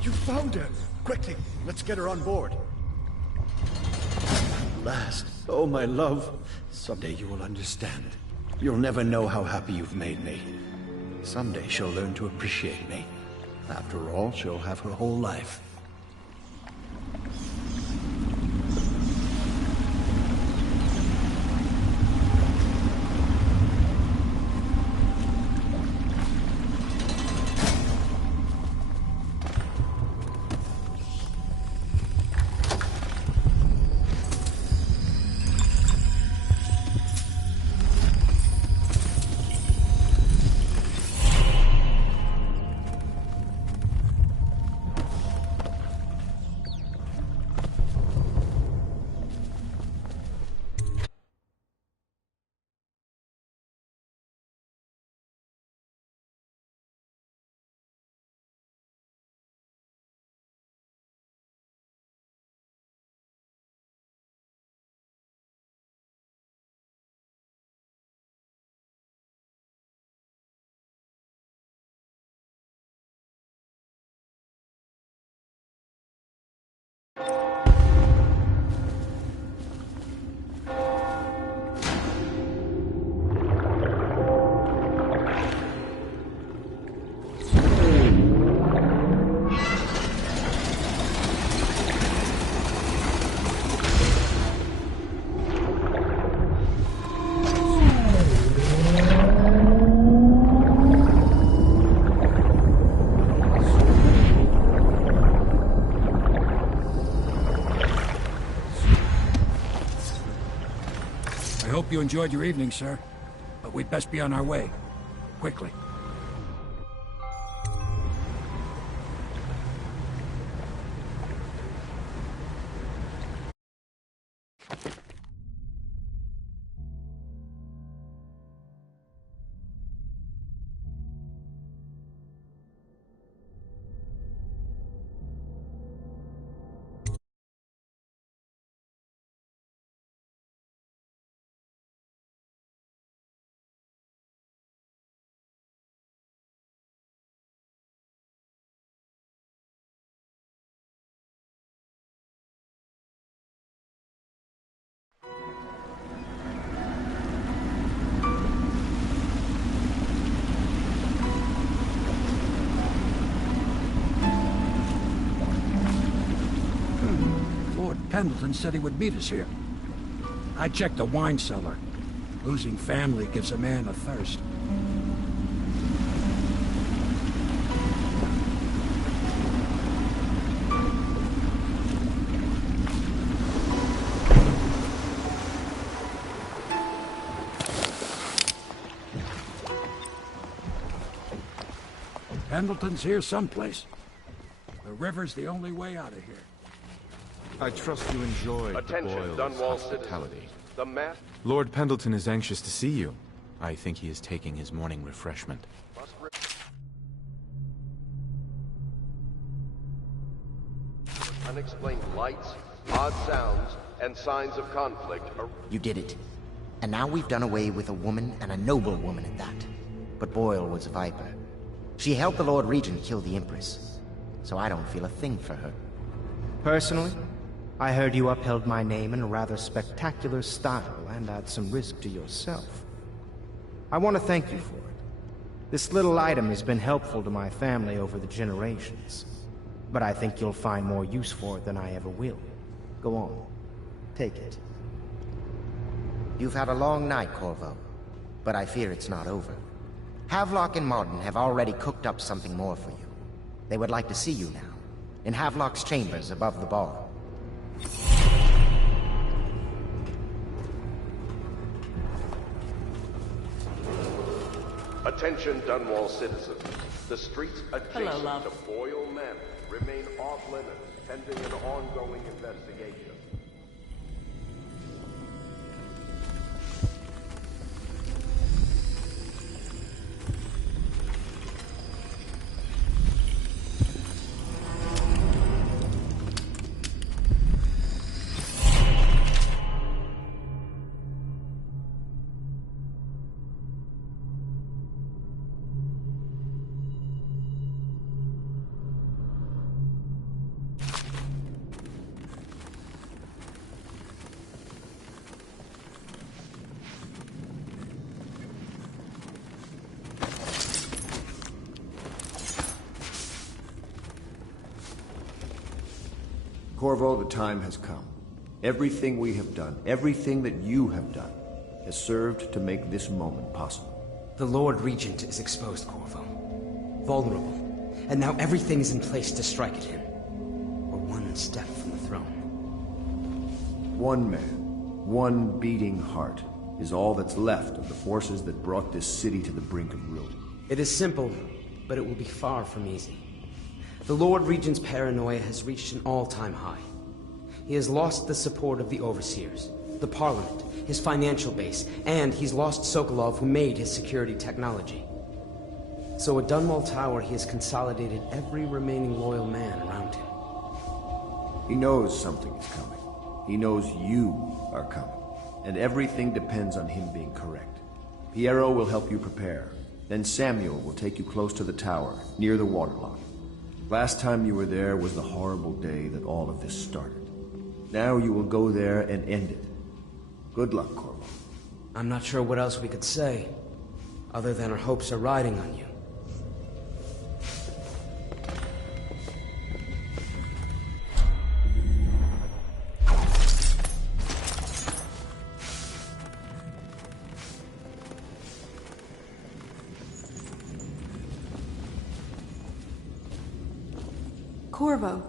You found her! Quickly, let's get her on board. At last. Oh, my love. Someday you will understand. You'll never know how happy you've made me. Someday she'll learn to appreciate me. After all, she'll have her whole life. I hope you enjoyed your evening, sir. But we'd best be on our way. Quickly. Pendleton said he would meet us here. I checked the wine cellar. Losing family gives a man a thirst. Pendleton's here someplace. The river's the only way out of here. I trust you enjoyed Attention, the Boyle's Dunwall hospitality. citizens. The mass Lord Pendleton is anxious to see you. I think he is taking his morning refreshment. unexplained lights, odd sounds, and signs of conflict are... You did it. And now we've done away with a woman, and a noble woman at that. But Boyle was a viper. She helped the Lord Regent kill the Empress. So I don't feel a thing for her. Personally, I heard you upheld my name in a rather spectacular style and at some risk to yourself. I want to thank you for it. This little item has been helpful to my family over the generations. But I think you'll find more use for it than I ever will. Go on. Take it. You've had a long night, Corvo. But I fear it's not over. Havelock and Martin have already cooked up something more for you. They would like to see you now, in Havelock's chambers above the bar. Attention, Dunwall citizens. The streets adjacent Hello, love. to Boyle Manor remain off-limits pending an ongoing investigation. Corvo, the time has come. Everything we have done, everything that you have done, has served to make this moment possible. The Lord Regent is exposed, Corvo. Vulnerable. And now everything is in place to strike at him. We're one step from the throne. One man, one beating heart, is all that's left of the forces that brought this city to the brink of ruin. It is simple, but it will be far from easy. The Lord Regent's paranoia has reached an all-time high. He has lost the support of the Overseers, the Parliament, his financial base, and he's lost Sokolov, who made his security technology. So at Dunwall Tower, he has consolidated every remaining loyal man around him. He knows something is coming. He knows you are coming. And everything depends on him being correct. Piero will help you prepare. Then Samuel will take you close to the tower, near the waterlock. Last time you were there was the horrible day that all of this started. Now you will go there and end it. Good luck, Corvo. I'm not sure what else we could say, other than our hopes are riding on you. Corvo.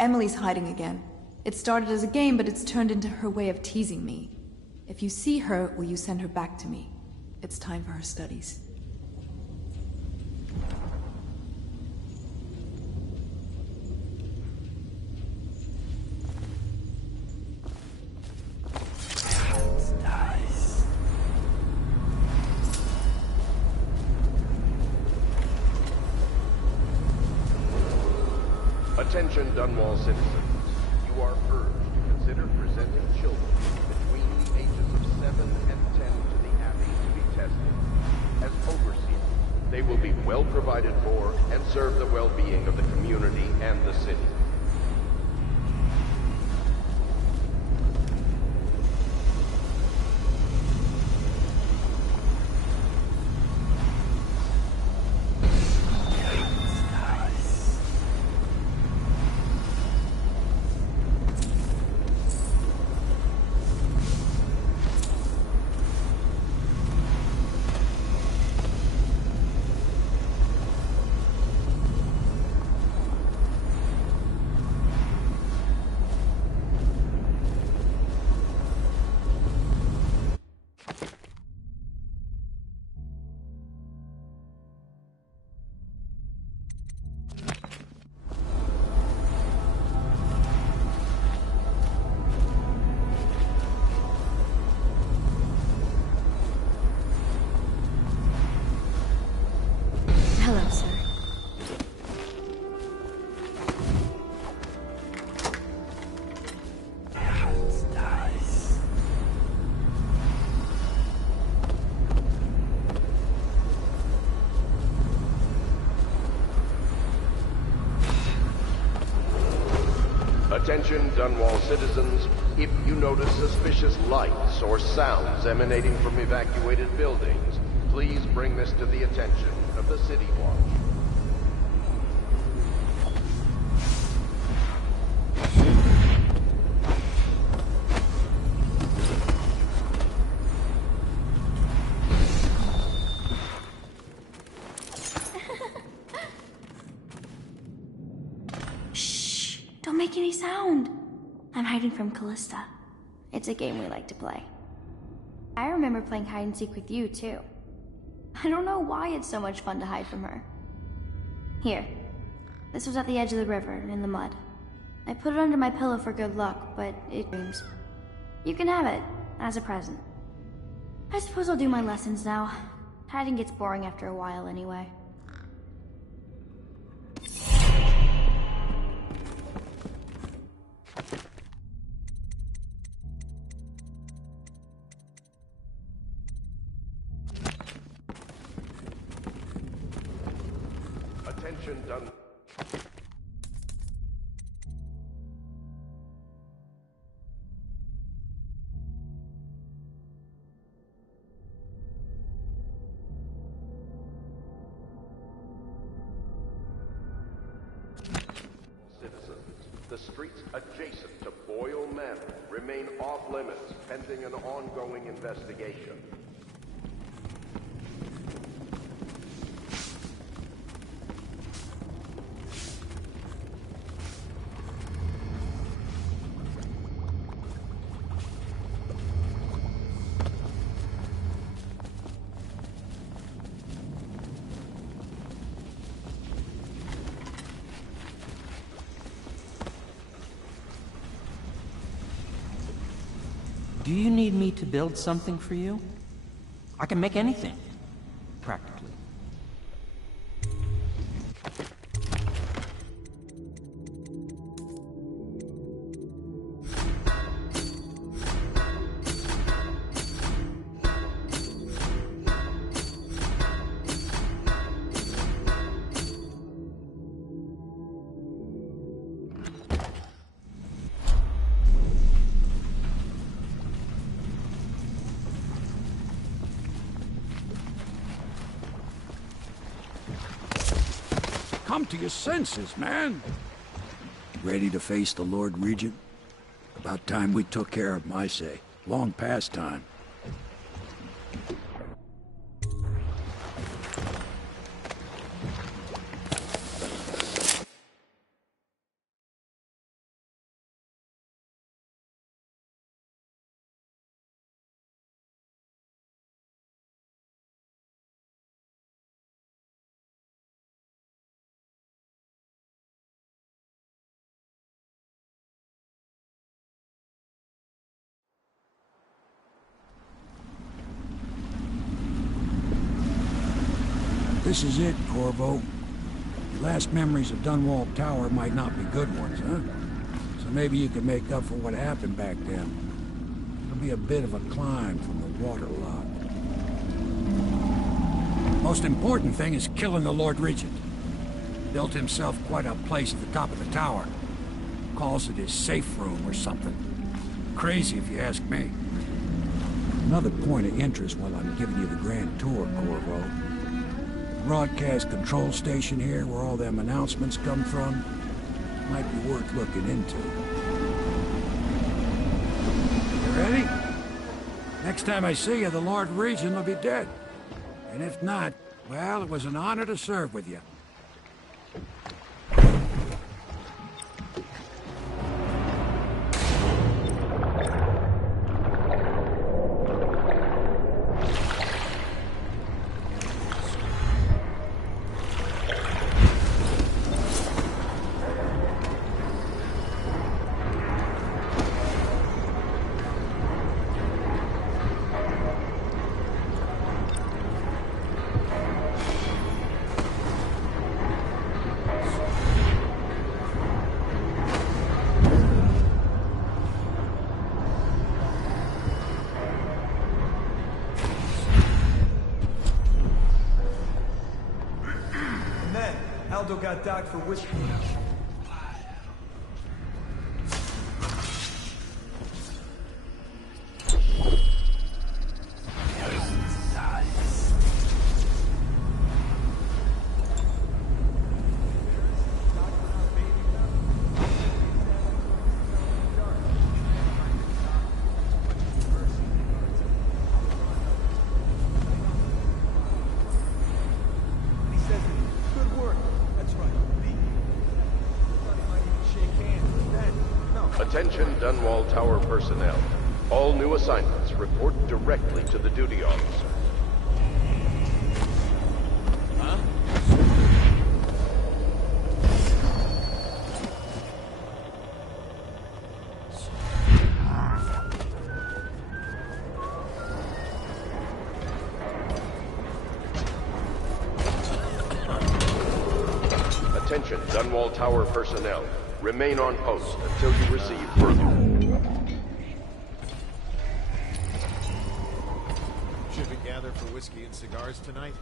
Emily's hiding again. It started as a game, but it's turned into her way of teasing me. If you see her, will you send her back to me? It's time for her studies. Attention, Dunwall citizens. You are urged to consider presenting children between the ages of 7 and 10 to the Abbey to be tested. As overseers, they will be well provided for and serve the well-being of the community and the city. Hello, sir. Attention, Dunwall citizens. If you notice suspicious lights or sounds emanating from evacuated buildings, please bring this to the attention of the City Watch. Shh! Don't make any sound. I'm hiding from Callista. It's a game we like to play. I remember playing hide and seek with you, too. I don't know why it's so much fun to hide from her. Here. This was at the edge of the river, in the mud. I put it under my pillow for good luck, but it screams. You can have it, as a present. I suppose I'll do my lessons now. Hiding gets boring after a while anyway. Attention, Dun... Citizens, the streets adjacent to Boyle Manor remain off-limits pending an ongoing investigation. Do you need me to build something for you? I can make anything, practically. Come to your senses, man. Ready to face the Lord Regent? About time we took care of my say. Long past time. This is it, Corvo. Your last memories of Dunwall Tower might not be good ones, huh? So maybe you can make up for what happened back then. It'll be a bit of a climb from the waterlock. Most important thing is killing the Lord Regent. Built himself quite a place at the top of the tower. Calls it his safe room or something. Crazy if you ask me. Another point of interest while I'm giving you the grand tour, Corvo. Broadcast control station here, where all them announcements come from, might be worth looking into. You ready? Next time I see you, the Lord Regent will be dead. And if not, well, it was an honor to serve with you. Aldo got docked for whiskey. Attention Dunwall Tower personnel. All new assignments report directly to the duty officer. Attention Dunwall Tower personnel. Remain on post until you receive further. Should we gather for whiskey and cigars tonight?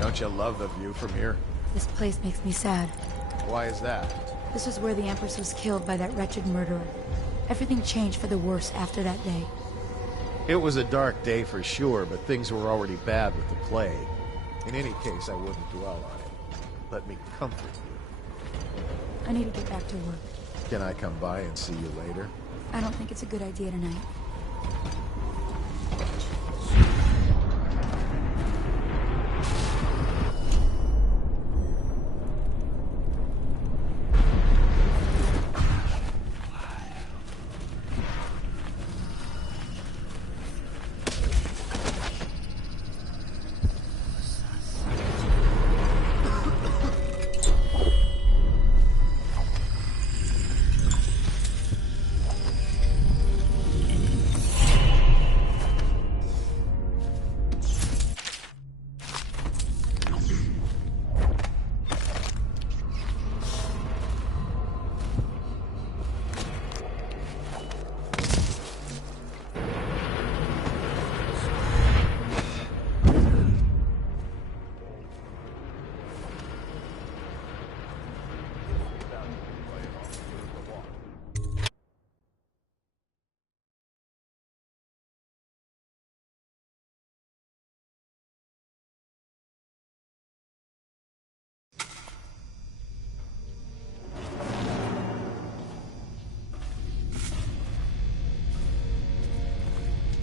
Don't you love the view from here? This place makes me sad. Why is that? This was where the Empress was killed by that wretched murderer. Everything changed for the worse after that day. It was a dark day for sure, but things were already bad with the plague. In any case, I wouldn't dwell on it. Let me comfort you. I need to get back to work. Can I come by and see you later? I don't think it's a good idea tonight.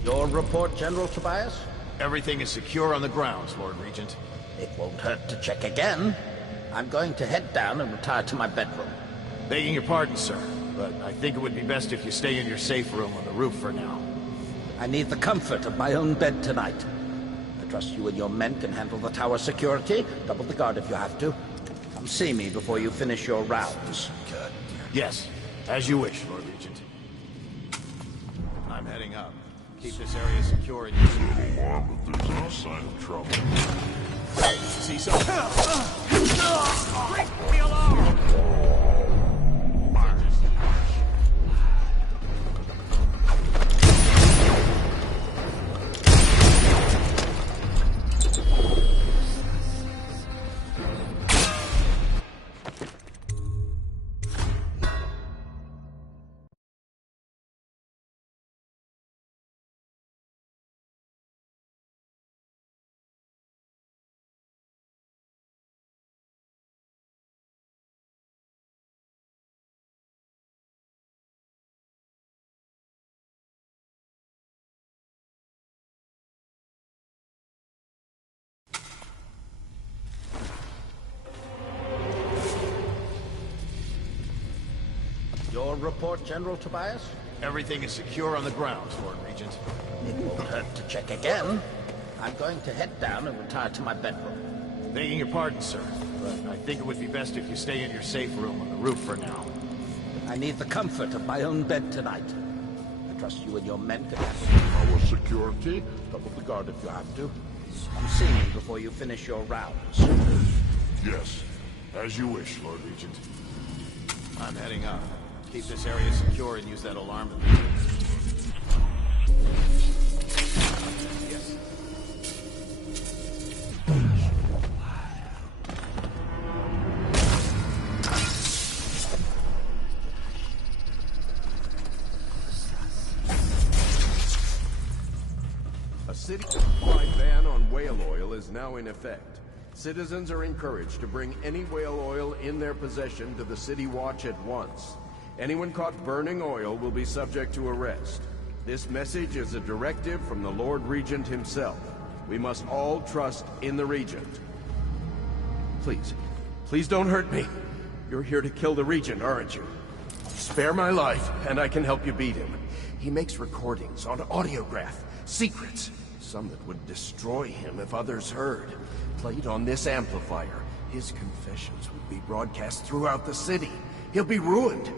Your report, General Tobias? Everything is secure on the grounds, Lord Regent. It won't hurt to check again. I'm going to head down and retire to my bedroom. Begging your pardon, sir, but I think it would be best if you stay in your safe room on the roof for now. I need the comfort of my own bed tonight. I trust you and your men can handle the tower security. Double the guard if you have to. Come see me before you finish your rounds. Good. Yes, as you wish, Lord Regent. I'm heading up. Keep this area secure and use an alarm if there's any sign of trouble. See something? Break the alarm! Your report, General Tobias? Everything is secure on the grounds, Lord Regent. It won't hurt to check again. I'm going to head down and retire to my bedroom. Begging your pardon, sir, but I think it would be best if you stay in your safe room on the roof for now. I need the comfort of my own bed tonight. I trust you and your men can handle our security. Double the guard if you have to. Come see me before you finish your rounds. Yes, as you wish, Lord Regent. I'm heading up. Keep this area secure and use that alarm. Yes. city-wide ban on whale oil is now in effect. Citizens are encouraged to bring any whale oil in their possession to the City Watch at once. Anyone caught burning oil will be subject to arrest. This message is a directive from the Lord Regent himself. We must all trust in the Regent. Please, please don't hurt me. You're here to kill the Regent, aren't you? Spare my life, and I can help you beat him. He makes recordings on audiograph, secrets, some that would destroy him if others heard. Played on this amplifier, his confessions would be broadcast throughout the city. He'll be ruined.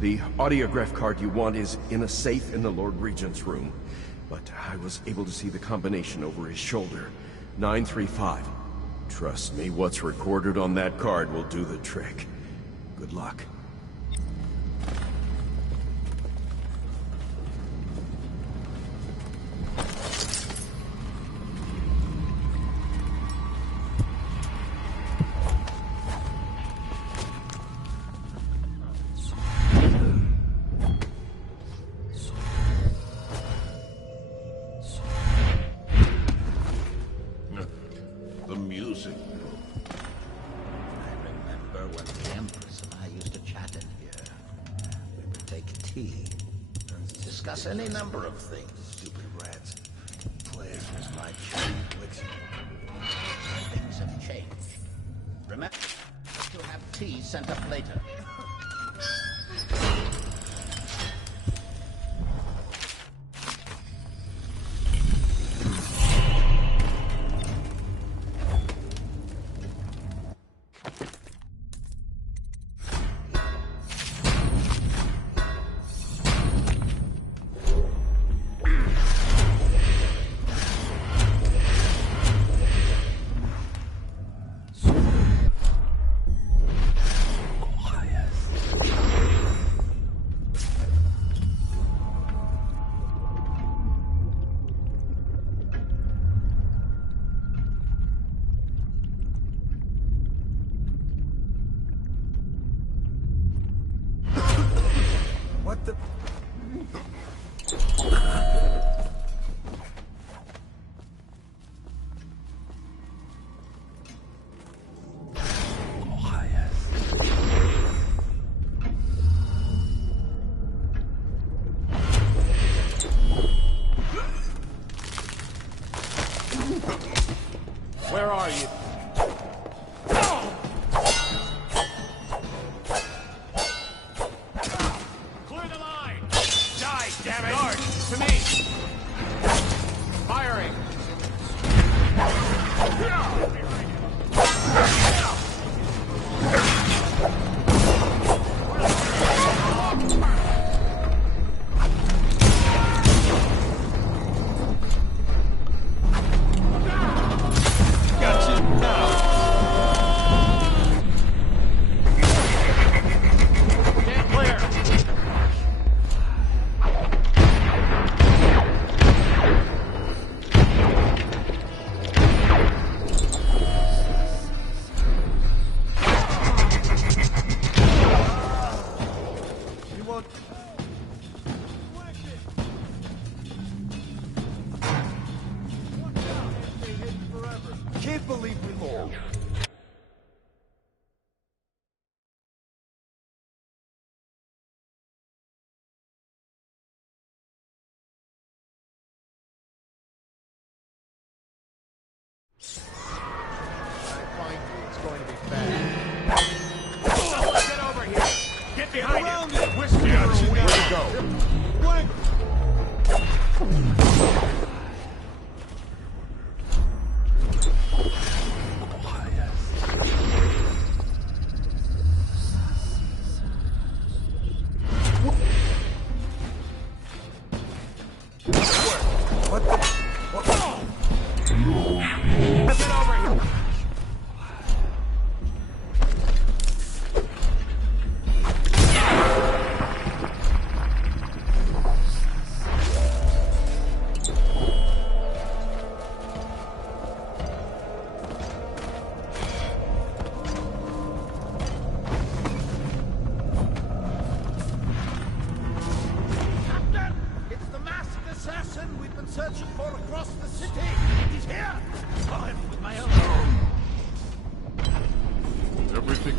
The audiograph card you want is in a safe in the Lord Regent's room. But I was able to see the combination over his shoulder. 935. Trust me, what's recorded on that card will do the trick. Good luck. Any number of things. Stupid rats. Plasma's my conflicts. Things have changed. Remember to have tea sent up later. Where are you? Clear the line! Die, damn it! Guard, to me! Firing! Can't believe we lost. It's going to be bad. Get over here! Get behind him! Whisper where to go!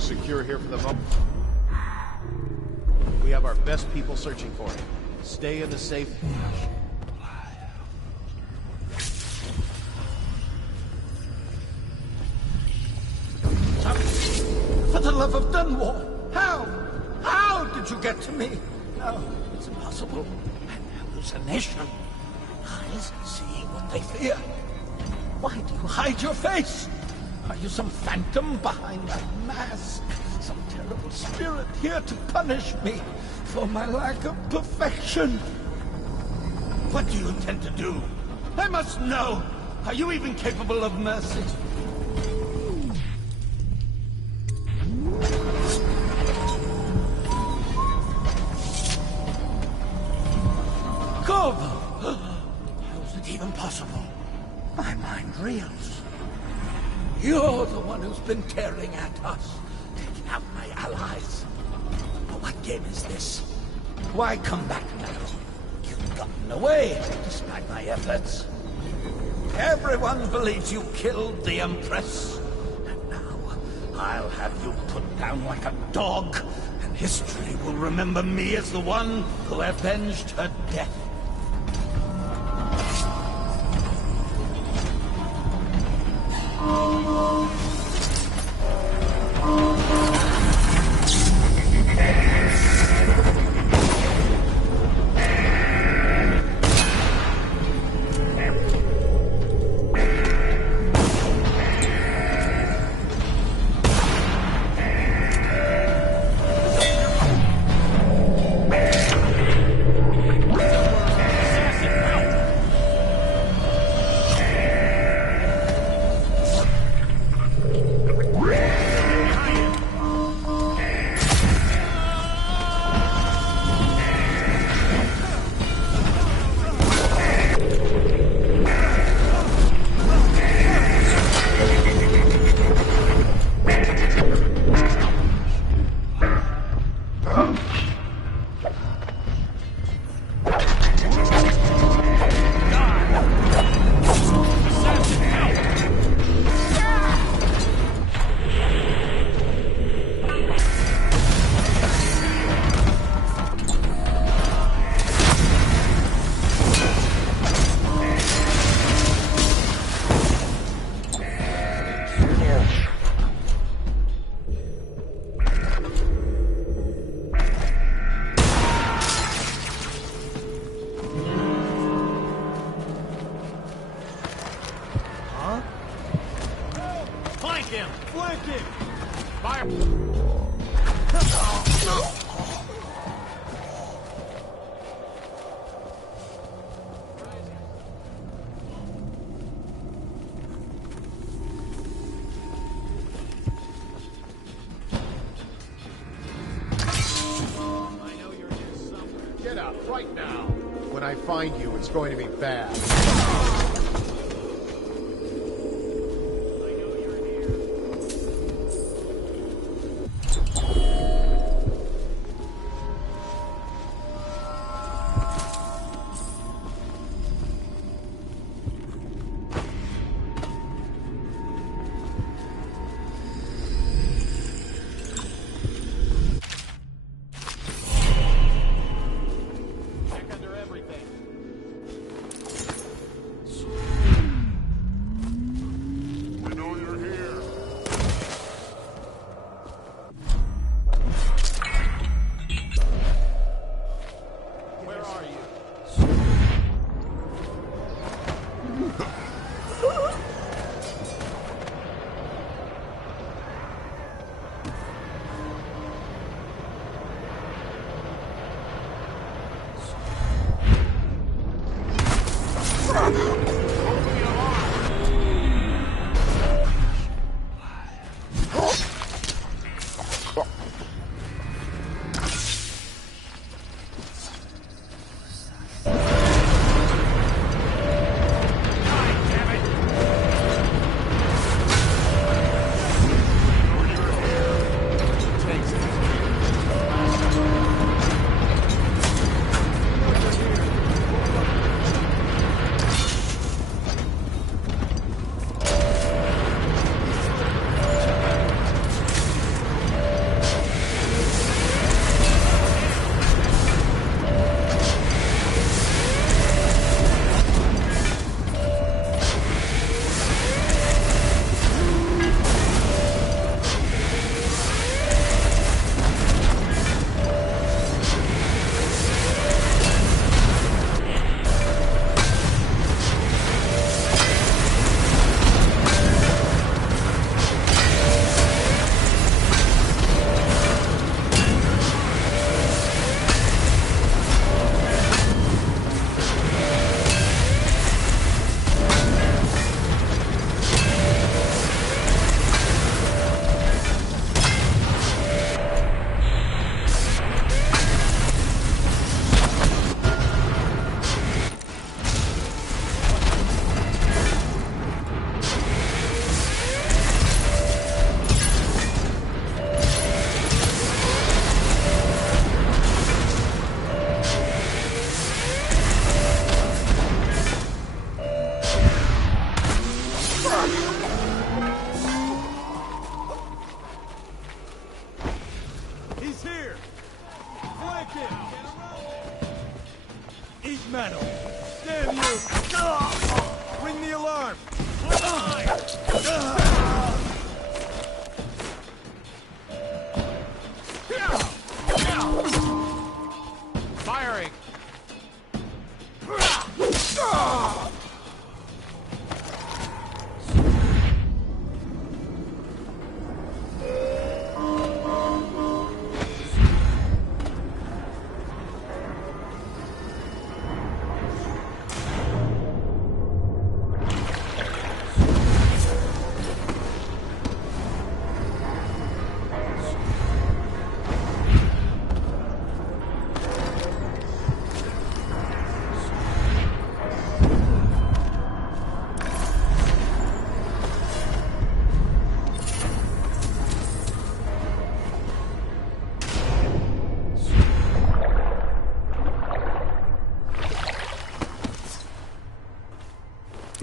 secure here for the moment. We have our best people searching for him. Stay in the safe. For the love of Dunwall! How? How did you get to me? No, it's impossible. An hallucination. Eyes seeing what they fear. Why do you hide your face? Are you some phantom behind that mask? Some terrible spirit here to punish me for my lack of perfection? What do you intend to do? I must know! Are you even capable of mercy? Corvo! How is it even possible? My mind reels. You're the one who's been tearing at us, taking out my allies. But what game is this? Why come back now? You've gotten away, despite my efforts. Everyone believes you killed the Empress. And now, I'll have you put down like a dog, and history will remember me as the one who avenged her death. Get out right now. When I find you, it's going to be bad.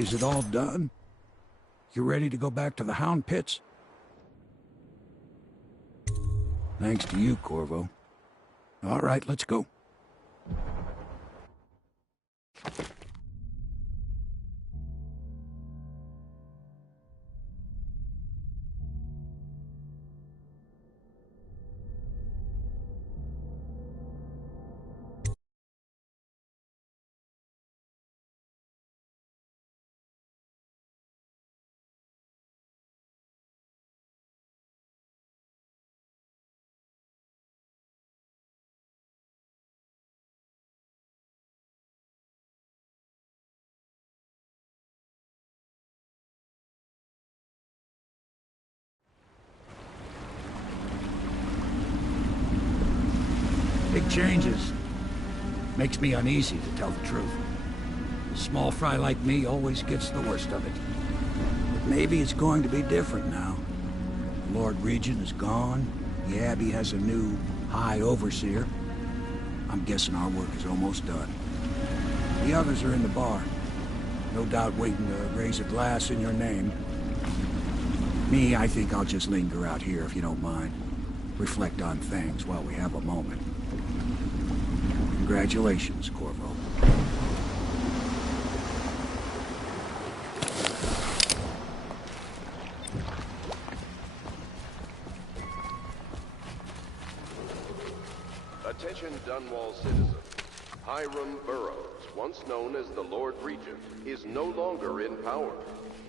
Is it all done? You ready to go back to the Hound Pits? Thanks to you, Corvo. All right, let's go. Big changes. Makes me uneasy, to tell the truth. A small fry like me always gets the worst of it. But maybe it's going to be different now. The Lord Regent is gone. The Abbey has a new High Overseer. I'm guessing our work is almost done. The others are in the bar. No doubt waiting to raise a glass in your name. Me, I think I'll just linger out here if you don't mind. Reflect on things while we have a moment. Congratulations, Corvo. Attention Dunwall citizens. Hiram Burroughs, once known as the Lord Regent, is no longer in power.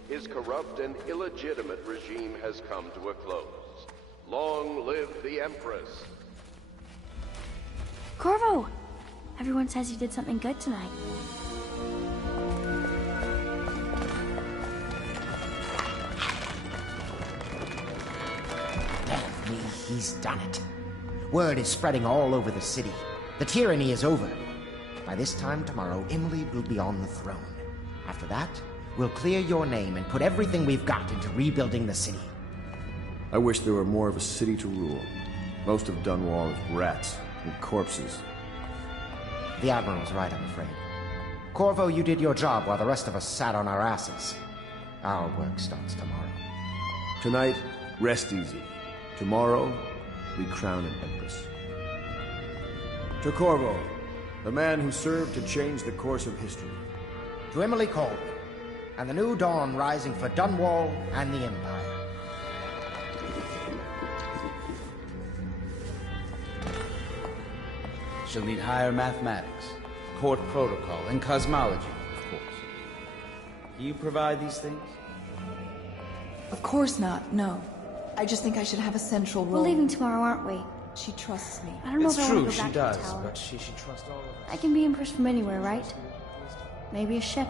His corrupt and illegitimate regime has come to a close. Long live the Empress! Corvo! Everyone says you did something good tonight. Damn me, he's done it. Word is spreading all over the city. The tyranny is over. By this time tomorrow, Emily will be on the throne. After that, we'll clear your name and put everything we've got into rebuilding the city. I wish there were more of a city to rule. Most of Dunwall is rats and corpses. The Admiral's right, I'm afraid. Corvo, you did your job while the rest of us sat on our asses. Our work starts tomorrow. Tonight, rest easy. Tomorrow, we crown an Empress. To Corvo, the man who served to change the course of history. To Emily Colvin, and the new dawn rising for Dunwall and the Empire. She'll need higher mathematics, court protocol, and cosmology, of course. Do you provide these things? Of course not, no. I just think I should have a central role. We're leaving tomorrow, aren't we? She trusts me. I don't know It's if I true, want to go she back does, to the tower. but she should trust all of us. I can be impressed from anywhere, right? Maybe a ship.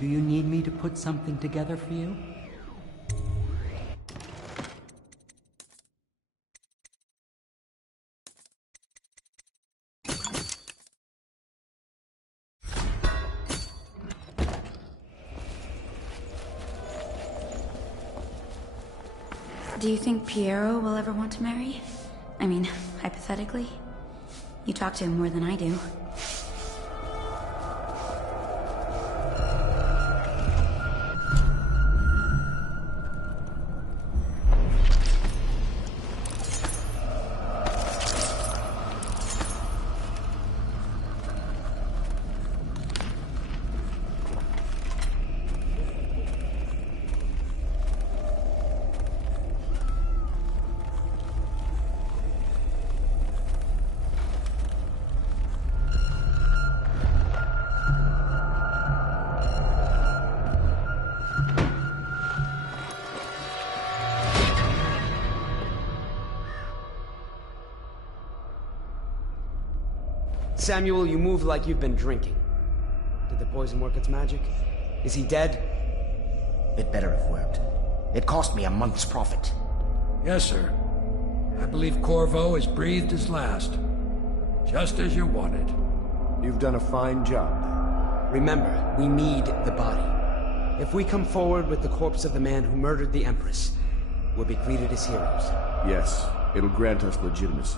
Do you need me to put something together for you? Do you think Piero will ever want to marry? I mean, hypothetically. You talk to him more than I do. Samuel, you move like you've been drinking. Did the poison work its magic? Is he dead? It better have worked. It cost me a month's profit. Yes, sir. I believe Corvo has breathed his last. Just as you wanted. You've done a fine job. Remember, we need the body. If we come forward with the corpse of the man who murdered the Empress, we'll be greeted as heroes. Yes, it'll grant us legitimacy.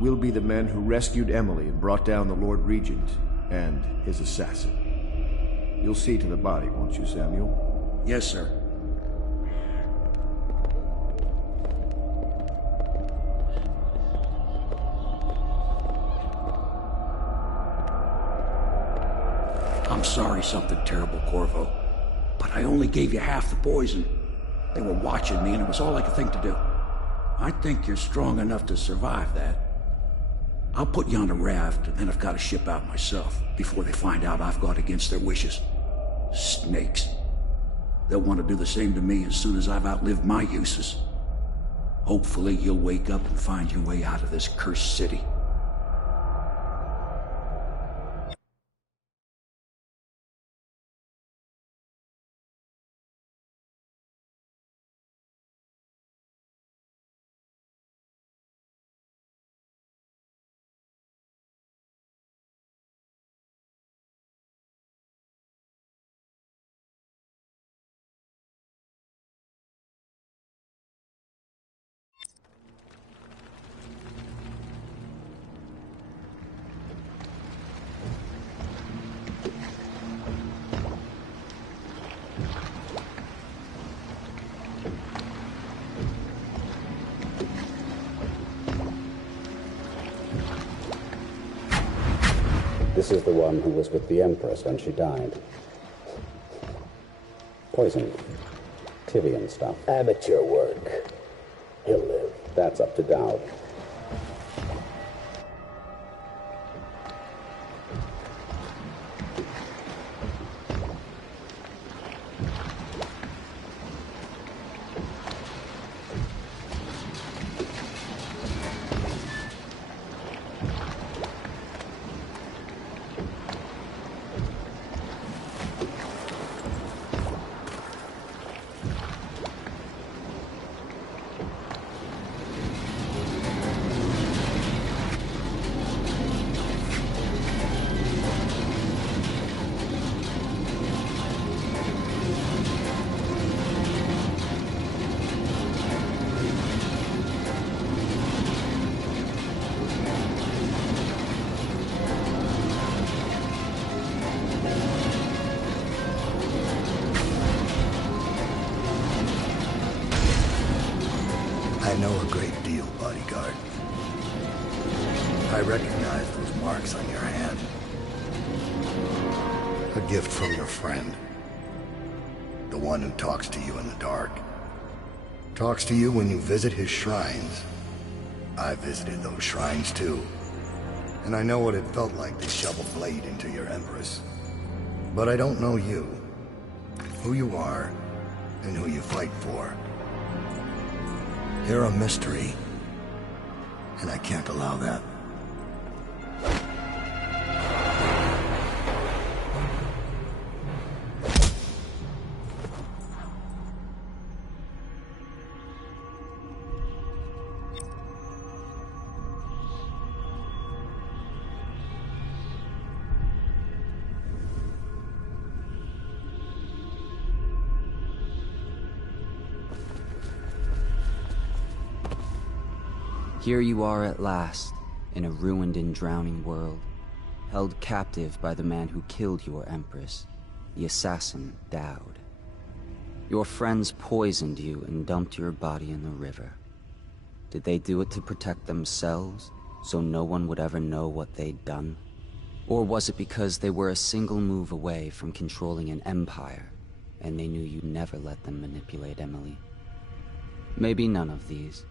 We'll be the men who rescued Emily and brought down the Lord Regent and his assassin. You'll see to the body, won't you, Samuel? Yes, sir. I'm sorry something terrible, Corvo. But I only gave you half the poison. They were watching me, and it was all I could think to do. I think you're strong enough to survive that. I'll put you on a raft, and then I've got to ship out myself before they find out I've gone against their wishes. Snakes. They'll want to do the same to me as soon as I've outlived my uses. Hopefully you'll wake up and find your way out of this cursed city. This is the one who was with the Empress when she died. Poisoned. Tivian stuff. Amateur work. He'll live. That's up to Dowd. I know a great deal, bodyguard. I recognize those marks on your hand. A gift from your friend. The one who talks to you in the dark. Talks to you when you visit his shrines. I visited those shrines too. And I know what it felt like to shove a blade into your Empress. But I don't know you. Who you are, and who you fight for. You're a mystery, and I can't allow that. Here you are at last, in a ruined and drowning world, held captive by the man who killed your Empress, the assassin Dowd. Your friends poisoned you and dumped your body in the river. Did they do it to protect themselves, so no one would ever know what they'd done? Or was it because they were a single move away from controlling an empire, and they knew you'd never let them manipulate Emily? Maybe none of these.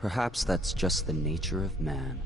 Perhaps that's just the nature of man.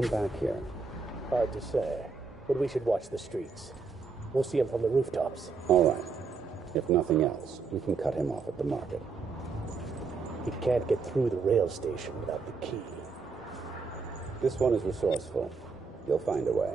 come back here? Hard to say, but we should watch the streets. We'll see him from the rooftops. All right. If nothing else, we can cut him off at the market. He can't get through the rail station without the key. This one is resourceful. You'll find a way.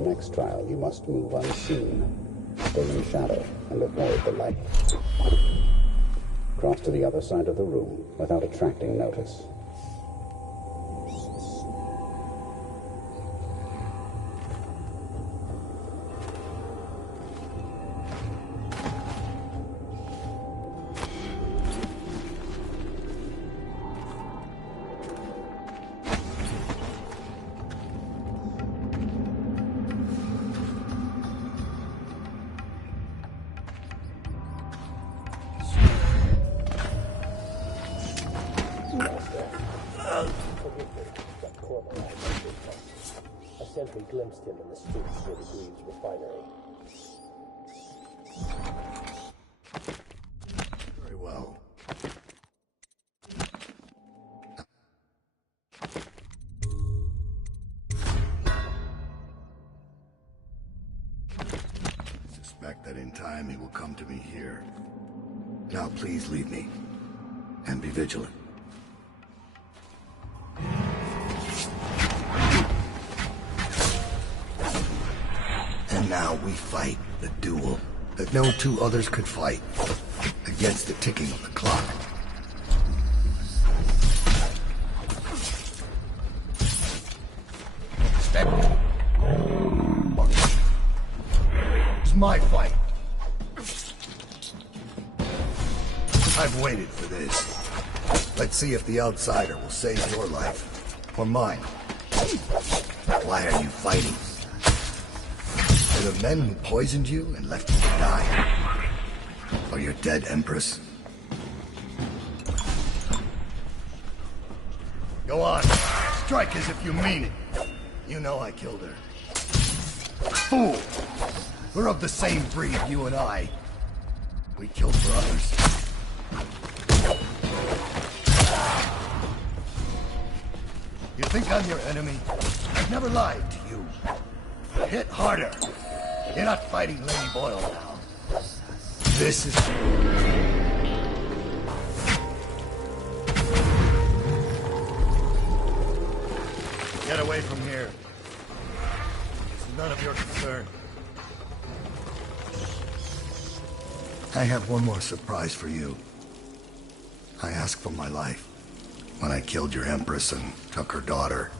your next trial, you must move unseen. Stay in shadow and avoid the light. Cross to the other side of the room without attracting notice. A sentry glimpsed him in the streets near the Greaves refinery. Very well. I suspect that in time he will come to me here. Now please leave me. And be vigilant. And now we fight the duel that no two others could fight against the ticking of the clock. Step. It's my fight. I've waited for this. Let's see if the outsider will save your life or mine. Why are you fighting? For the men who poisoned you and left you to die? Or your dead Empress? Go on. Strike as if you mean it. You know I killed her. Fool! We're of the same breed, you and I. We killed for others. You think I'm your enemy? I've never lied to you. Hit harder. You're not fighting Lady Boyle now. This is... Get away from here. It's none of your concern. I have one more surprise for you. I asked for my life. When I killed your Empress and took her daughter,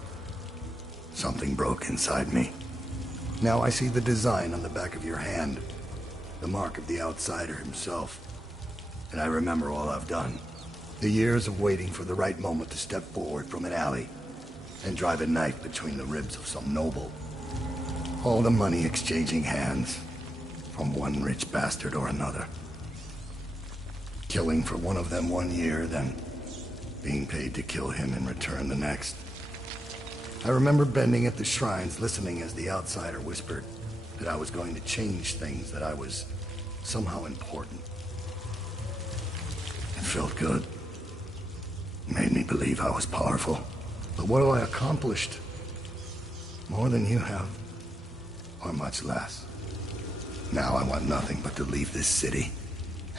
something broke inside me. Now I see the design on the back of your hand, the mark of the outsider himself. And I remember all I've done. The years of waiting for the right moment to step forward from an alley and drive a knife between the ribs of some noble. All the money exchanging hands from one rich bastard or another. Killing for one of them 1 year, then being paid to kill him in return the next. I remember bending at the shrines, listening as the outsider whispered that I was going to change things, that I was somehow important. It felt good. It made me believe I was powerful. But what have I accomplished? More than you have, or much less. Now I want nothing but to leave this city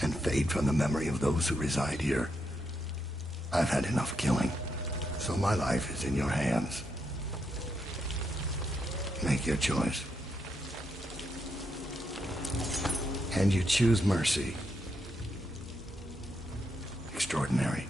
and fade from the memory of those who reside here. I've had enough killing, so my life is in your hands. Make your choice. And you choose mercy. Extraordinary.